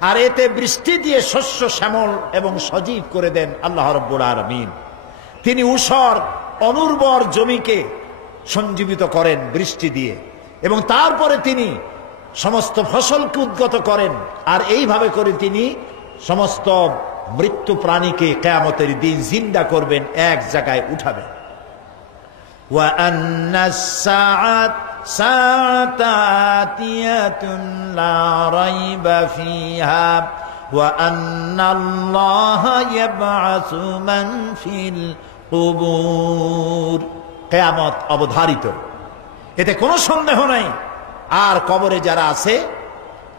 আর এতে বৃষ্টি দিয়ে শস্য শ্যামল এবং সজীব করে দেন আল্লাহ রাব্বুল আলামিন। তিনি ঊষর অনুর্বর জমিকে সঞ্জীবিত করেন বৃষ্টি দিয়ে, এবং তারপরে তিনি সমস্ত ফসলকে উদ্গত করেন, আর এইভাবে করে তিনি সমস্ত মৃত্যু প্রাণীকে কিয়ামতের দিন জিন্দা করবেন, এক জায়গায় উঠাবেন। ওয়া আন্নাস সাআতা আতিয়াতুন লা রাইবা ফিহা ওয়া আন্নাল্লাহা ইয়াবআসু মান ফিল কুবুর। কিয়ামত অবধারিত, এতে কোনো সন্দেহ নাই। আর কবরে যারা আছে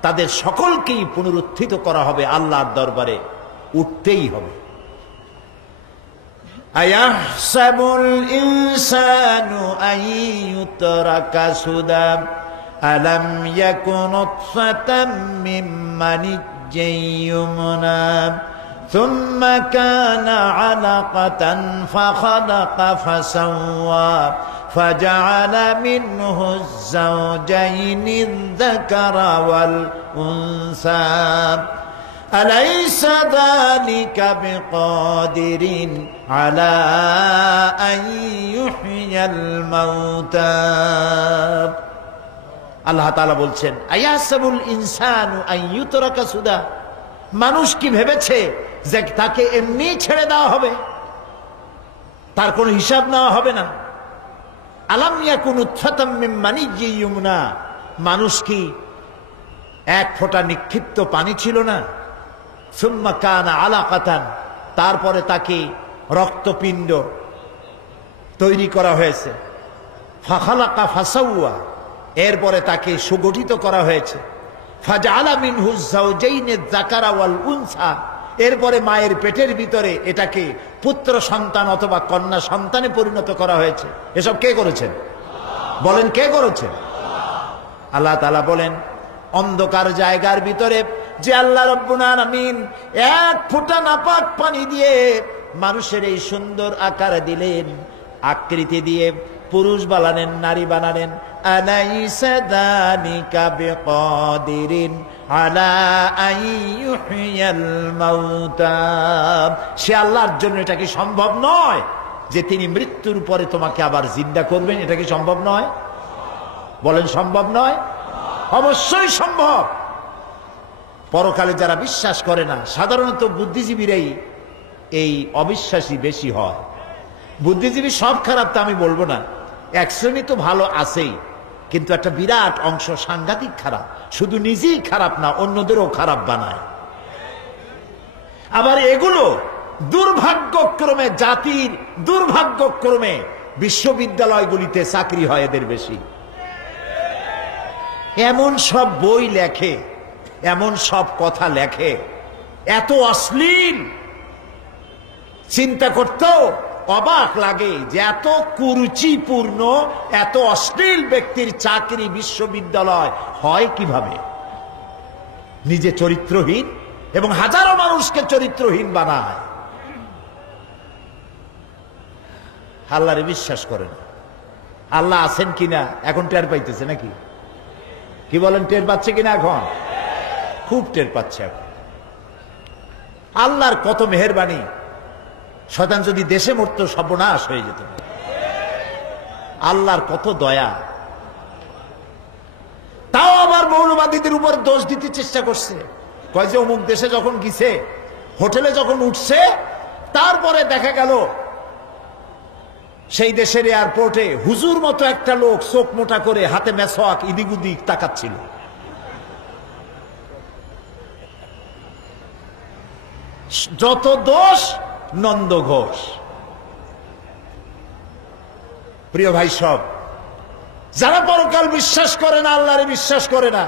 তাদের সকলকেই পুনরুত্থিত করা হবে, আল্লাহর দরবারে উঠতেই হবে। আয়াহসাবুল ইনসানু আইয়ুতরাকা সুদা আলাম ইয়াকুন নুতফাতাম মিন মানিয়্যিন ইউমনা সুম্মা কানা আলাকাতান ফাখালাকা ফাসাওয়া ফাজআলা মিনহু আয-যাওজাইনি আয-যাকারা ওয়াল উনসা আলাইসা যালিকা বিকাদিরিন আলা আন ইউহইয়াল মাউতা। আল্লাহ তাআলা বলছেন, আয়াসাবুল ইনসানু আন ইউতরাকা সুদা, মানুষ কি ভেবেছে যে তাকে এমনি ছেড়ে দেওয়া হবে, তার কোনো হিসাব নেওয়া হবে না? আলাম ইয়াকুন নুতফাতাম মিন মানিয়্যিন ইউমনা, মানুষ কি এক ফোঁটা নিক্ষিপ্ত পানি ছিল না? সুম্মা কানা আলাকাতান, তারপরে তাকে রক্তপিণ্ড তৈরি করা হয়েছে। ফাখালাকা ফাসাওয়া, এরপরে তাকে সুগঠিত করা হয়েছে। ফাজআলা মিনহু আয-যাওজাইনি আয-যাকারা ওয়াল উনসা, এরপরে মায়ের পেটের ভিতরে এটাকে পুত্র সন্তান অথবা কন্যা সন্তানে পরিণত করা হয়েছে। এসব কে করেছেন? বলেন, কে করেছেন? আল্লাহ তাআলা বলেন, অন্ধকার জায়গার ভিতরে যে আল্লাহ রাব্বুল আলামিন এক ফোঁটা নাপাক পানি দিয়ে মানুষের এই সুন্দর আকার দিলেন, আকৃতি দিয়ে পুরুষ বানালেন, নারী বানালেন, আলাইসা যালিকা বিকাদিরিন আলা আন ইউহইয়াল মাউতা, সে আল্লাহর জন্য এটা কি সম্ভব নয় যে তিনি মৃত্যুর পরে তোমাকে আবার জিন্দা করবেন? এটা কি সম্ভব নয়? বলেন, সম্ভব নয়? অবশ্যই সম্ভব। পরকালে যারা বিশ্বাস করে না, সাধারণত বুদ্ধিজীবীরাই এই অবিশ্বাসী বেশি হয়। বুদ্ধিজীবী সব খারাপ তা আমি বলবো না, এক শ্রেণী তো ভালো আছেই, কিন্তু একটা বিরাট অংশ সাংঘাতিক খারাপ। শুধু নিজেই খারাপ না, অন্যদেরও খারাপ বানায়। আবার এগুলো দুর্ভাগ্যক্রমে, জাতির দুর্ভাগ্যক্রমে বিশ্ববিদ্যালয়গুলিতে চাকরি হয় এদের বেশি। এমন সব বই লেখে, এমন সব কথা লেখে, এত অশ্লীল, চিন্তা করতেও অবাক লাগে যে এত কুরুচিপূর্ণ, এত অশ্লীল ব্যক্তির চাকরি বিশ্ববিদ্যালয় হয় কিভাবে? নিজে চরিত্রহীন এবং হাজারো মানুষকে চরিত্রহীন বানায়। আল্লাহরে বিশ্বাস করে না। আল্লাহ আছেন কিনা এখন টের পাইতেছে নাকি? কি বলেন, টের পাচ্ছে কিনা? এখন খুব টের পাচ্ছে। এখন আল্লাহর কত মেহেরবানি, শয়তান যদি দেশে মরতো সর্বনাশ হয়ে যেত। আল্লাহর কত দয়া। তাও আবার মৌলবাদীদের উপর দোষ দিতে চেষ্টা করছে। কয় যে অমুক দেশে যখন গেছে, হোটেলে যখন উঠছে, তারপরে দেখা গেল সেই দেশের এয়ারপোর্টে হুজুর মতো একটা লোক চোখ মোটা করে হাতে মেসওয়াক ইদিক উদিক তাকাচ্ছিল। যত দোষ নন্দ ঘোষ। প্রিয় ভাই, সব যারা পরকাল বিশ্বাস করে না, আল্লাহরে বিশ্বাস করে না,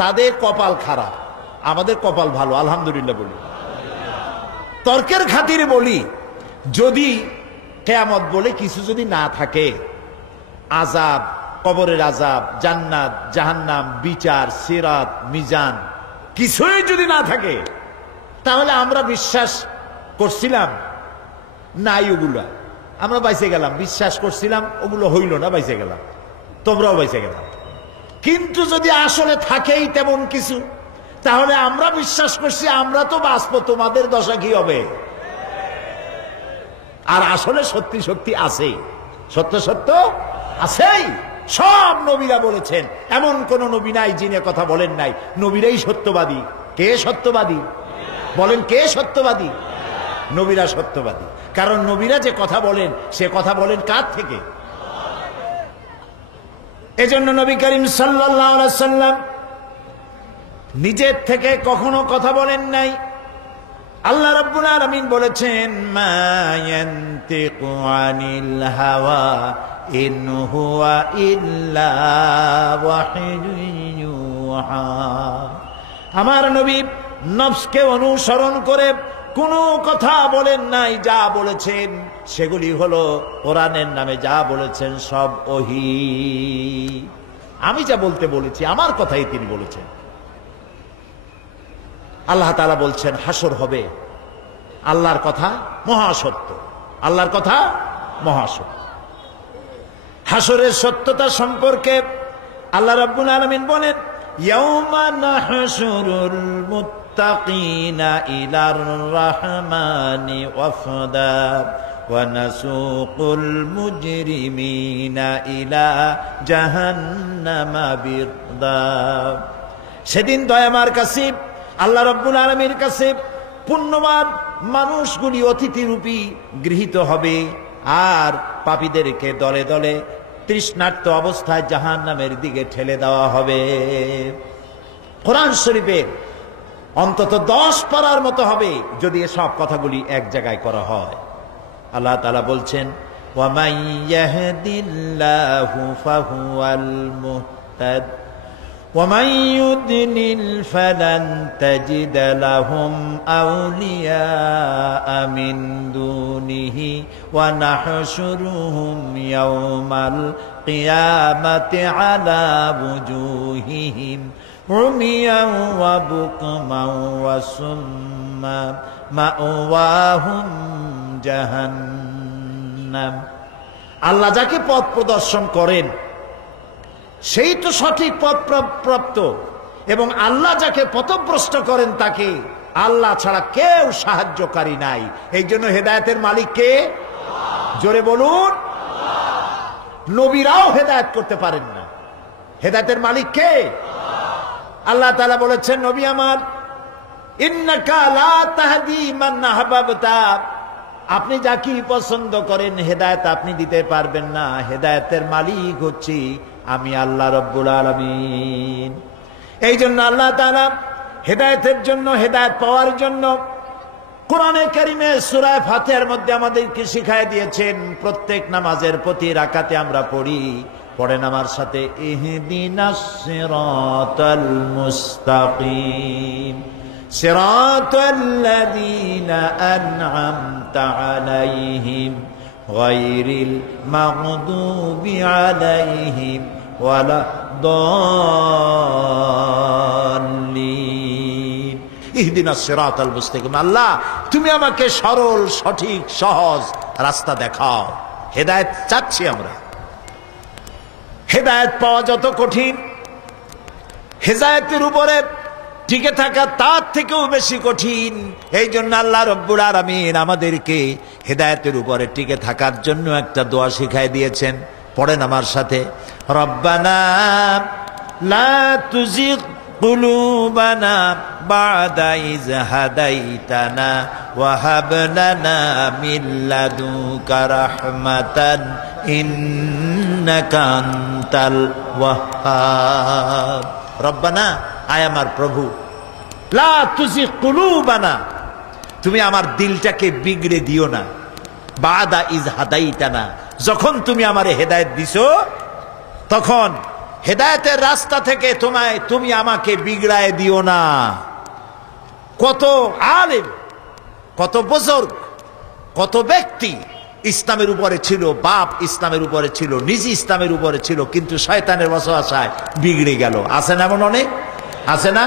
তাদের কপাল খারাপ। আমাদের কপাল ভালো, আলহামদুলিল্লাহ বলি। তর্কের খাতিরে বলি, যদি কিয়ামত বলে কিছু যদি না থাকে, আযাব, কবরের আযাব, জান্নাত, জাহান্নাম, বিচার, সিরাত, মিজান কিছুই যদি না থাকে, তাহলে আমরা বিশ্বাস করছিলাম নাই ওগুলা, আমরা বাইসে গেলাম। বিশ্বাস করছিলাম, ওগুলো হইল না, বাইসে গেলাম, তোমরাও বাইসে গেলাম। কিন্তু যদি আসলে থাকেই তেমন কিছু, তাহলে আমরা বিশ্বাস করছি আমরা তো বাঁচবো, তোমাদের দশা কি হবে? আর আসলে সত্যি সত্যি আছে, সত্য সত্য আছেই। সব নবীরা বলেছেন, এমন কোন নবী নাই যিনি কথা বলেন নাই। নবীরাই সত্যবাদী। কে সত্যবাদী? বলেন, কে সত্যবাদী? নবীরা সত্যবাদী। কারণ নবীরা যে কথা বলেন, সে কথা বলেন কার থেকে? এজন্য নবী করিম সাল্লাল্লাহু আলাইহি সাল্লাম নিজের থেকে কখনো কথা বলেন নাই। আল্লাহ রাব্বুল আলামিন বলেছেন, মা ইয়ানতিকু আনিল হাওয়া ইন হুয়া ইল্লা ওয়াহিয়ুন ইউহা। আমার নবী নফসকে অনুসরণ করে কোনো কথা বলেন নাই। যা বলেছেন সেগুলি হলো কোরআনের নামে যা বলেছেন সব ওহী। আমি যা বলতে বলেছি আমার কথাই তিনি বলেছেন। আল্লাহ তাআলা বলছেন হাসর হবে। আল্লাহর কথা মহাসত্য, আল্লাহর কথা মহাসত্য। হাসরের সত্যতা সম্পর্কে আল্লাহ রাব্বুল আলামিন বলেন, ইয়াউমা নাহশুরুল মুত্তাকিনা ইলার রাহমানি ওয়াফদা ওয়া নাসুকুল মুজরিমিনা ইলা জাহান্নামা বিরদা। সেদিন দয়াময় কাছে আল্লাহ রাব্বুল আলামিনের কাছে পুণ্যবান মানুষগুলি অতিথিরূপী গৃহীত হবে, আর পাপীদেরকে দলে দলে তৃষ্ণার্ত অবস্থায় জাহান্নামের দিকে ঠেলে দেওয়া হবে। কোরআন শরীফে অন্তত 10 পারার মতো হবে যদি এসব কথাগুলি এক জায়গায় করা হয়। আল্লাহ তাআলা বলছেন, ওয়া মান ইয়াহদিল্লাহু ফাহুয়াল মুহতাদ ওয়া মান ইউদ্লিল ফালান তাজিদ লাহুম আউলিয়া মিন দুনিহি ওয়া নাহশুরুহুম ইয়াওমাল কিয়ামাতি আলা ওয়ুজুহিহিম উমিয়ান ওয়া বুকমান ওয়া সুম্মা মাওয়াহুম জাহান্নাম। আল্লাহ যাকে পথ প্রদর্শন করেন সেই তো সঠিক পথ প্রাপ্ত, এবং আল্লাহ যাকে পথভ্রষ্ট করেন তাকে আল্লাহ ছাড়া কেউ সাহায্যকারী নাই। এই জন্য হেদায়েতের মালিক কে? জোরে বলুন। নবীরাও হেদায়েত করতে পারেন না। হেদায়েতের মালিক কে? আল্লাহ তাআলা বলেছেন, নবী আমার, ইন্নাকা লা তাহদি মান আহবাবতা, আপনি যাকে পছন্দ করেন হেদায়েত আপনি দিতে পারবেন না। হেদায়েতের মালিক হচ্ছি আমি আল্লাহ রাব্বুল আলামিন। এই জন্য আল্লাহ তাআলা হেদায়েতের জন্য, হেদায়েত পাওয়ার জন্য কোরআনে কারীমে সূরা ফাতিহার মধ্যে আমাদেরকে শিখায় দিয়েছেন। প্রত্যেক নামাজের প্রতি রাকাতে আমরা পড়েন আমার সাথে, ইহদিনাস সিরাতাল মুস্তাকিম সিরাতাল্লাযীনা আন'আমতা আলাইহিম গায়রিল মাগদুবি আলাইহিম ওয়ালা দাল্লিন। ইহদিনাস সিরাতাল মুস্তাকিম। আল্লাহ তুমি আমাকে সরল, সঠিক, সহজ রাস্তা দেখাও। হেদায়েত চাচ্ছি আমরা। হেদায়েত পাওয়া যত কঠিন, হেদায়েতের উপরে টিকে থাকা তার থেকেও বেশি কঠিন। এই জন্য আল্লাহ রব্বুল আলামিন আমাদেরকে হেদায়েতের উপরে টিকে থাকার জন্য একটা দোয়া শিখাই দিয়েছেন। পড়েন আমার সাথে, রব্বানা লা তুজিগ কুলুবানা বা'দা ইয হাদাইতানা ওয়া হাব লানা মিন লাদুনকা রাহমাতান ইন্নাকা আনতাল ওয়াহ্হাব। রব্বানা, আয় আমার প্রভু, লা তুজিগ কুলুবানা, তুমি আমার দিলটাকে বিগড়ে দিও না, বা'দা ইয হাদাইতানা, যখন তুমি আমারে হেদায়েত দিছো তখন হেদায়েতের রাস্তা থেকে তুমি আমাকে বিগড়ায় দিও না। কত আলেম, কত বুজুর্গ, কত ব্যক্তি ইসলামের উপরে ছিল, বাপ ইসলামের উপরে ছিল, নিজ ইসলামের উপরে ছিল, কিন্তু শয়তানের ওয়াসওয়াসায় বিগড়ে গেল। আছে না এমন অনেক? আছে না?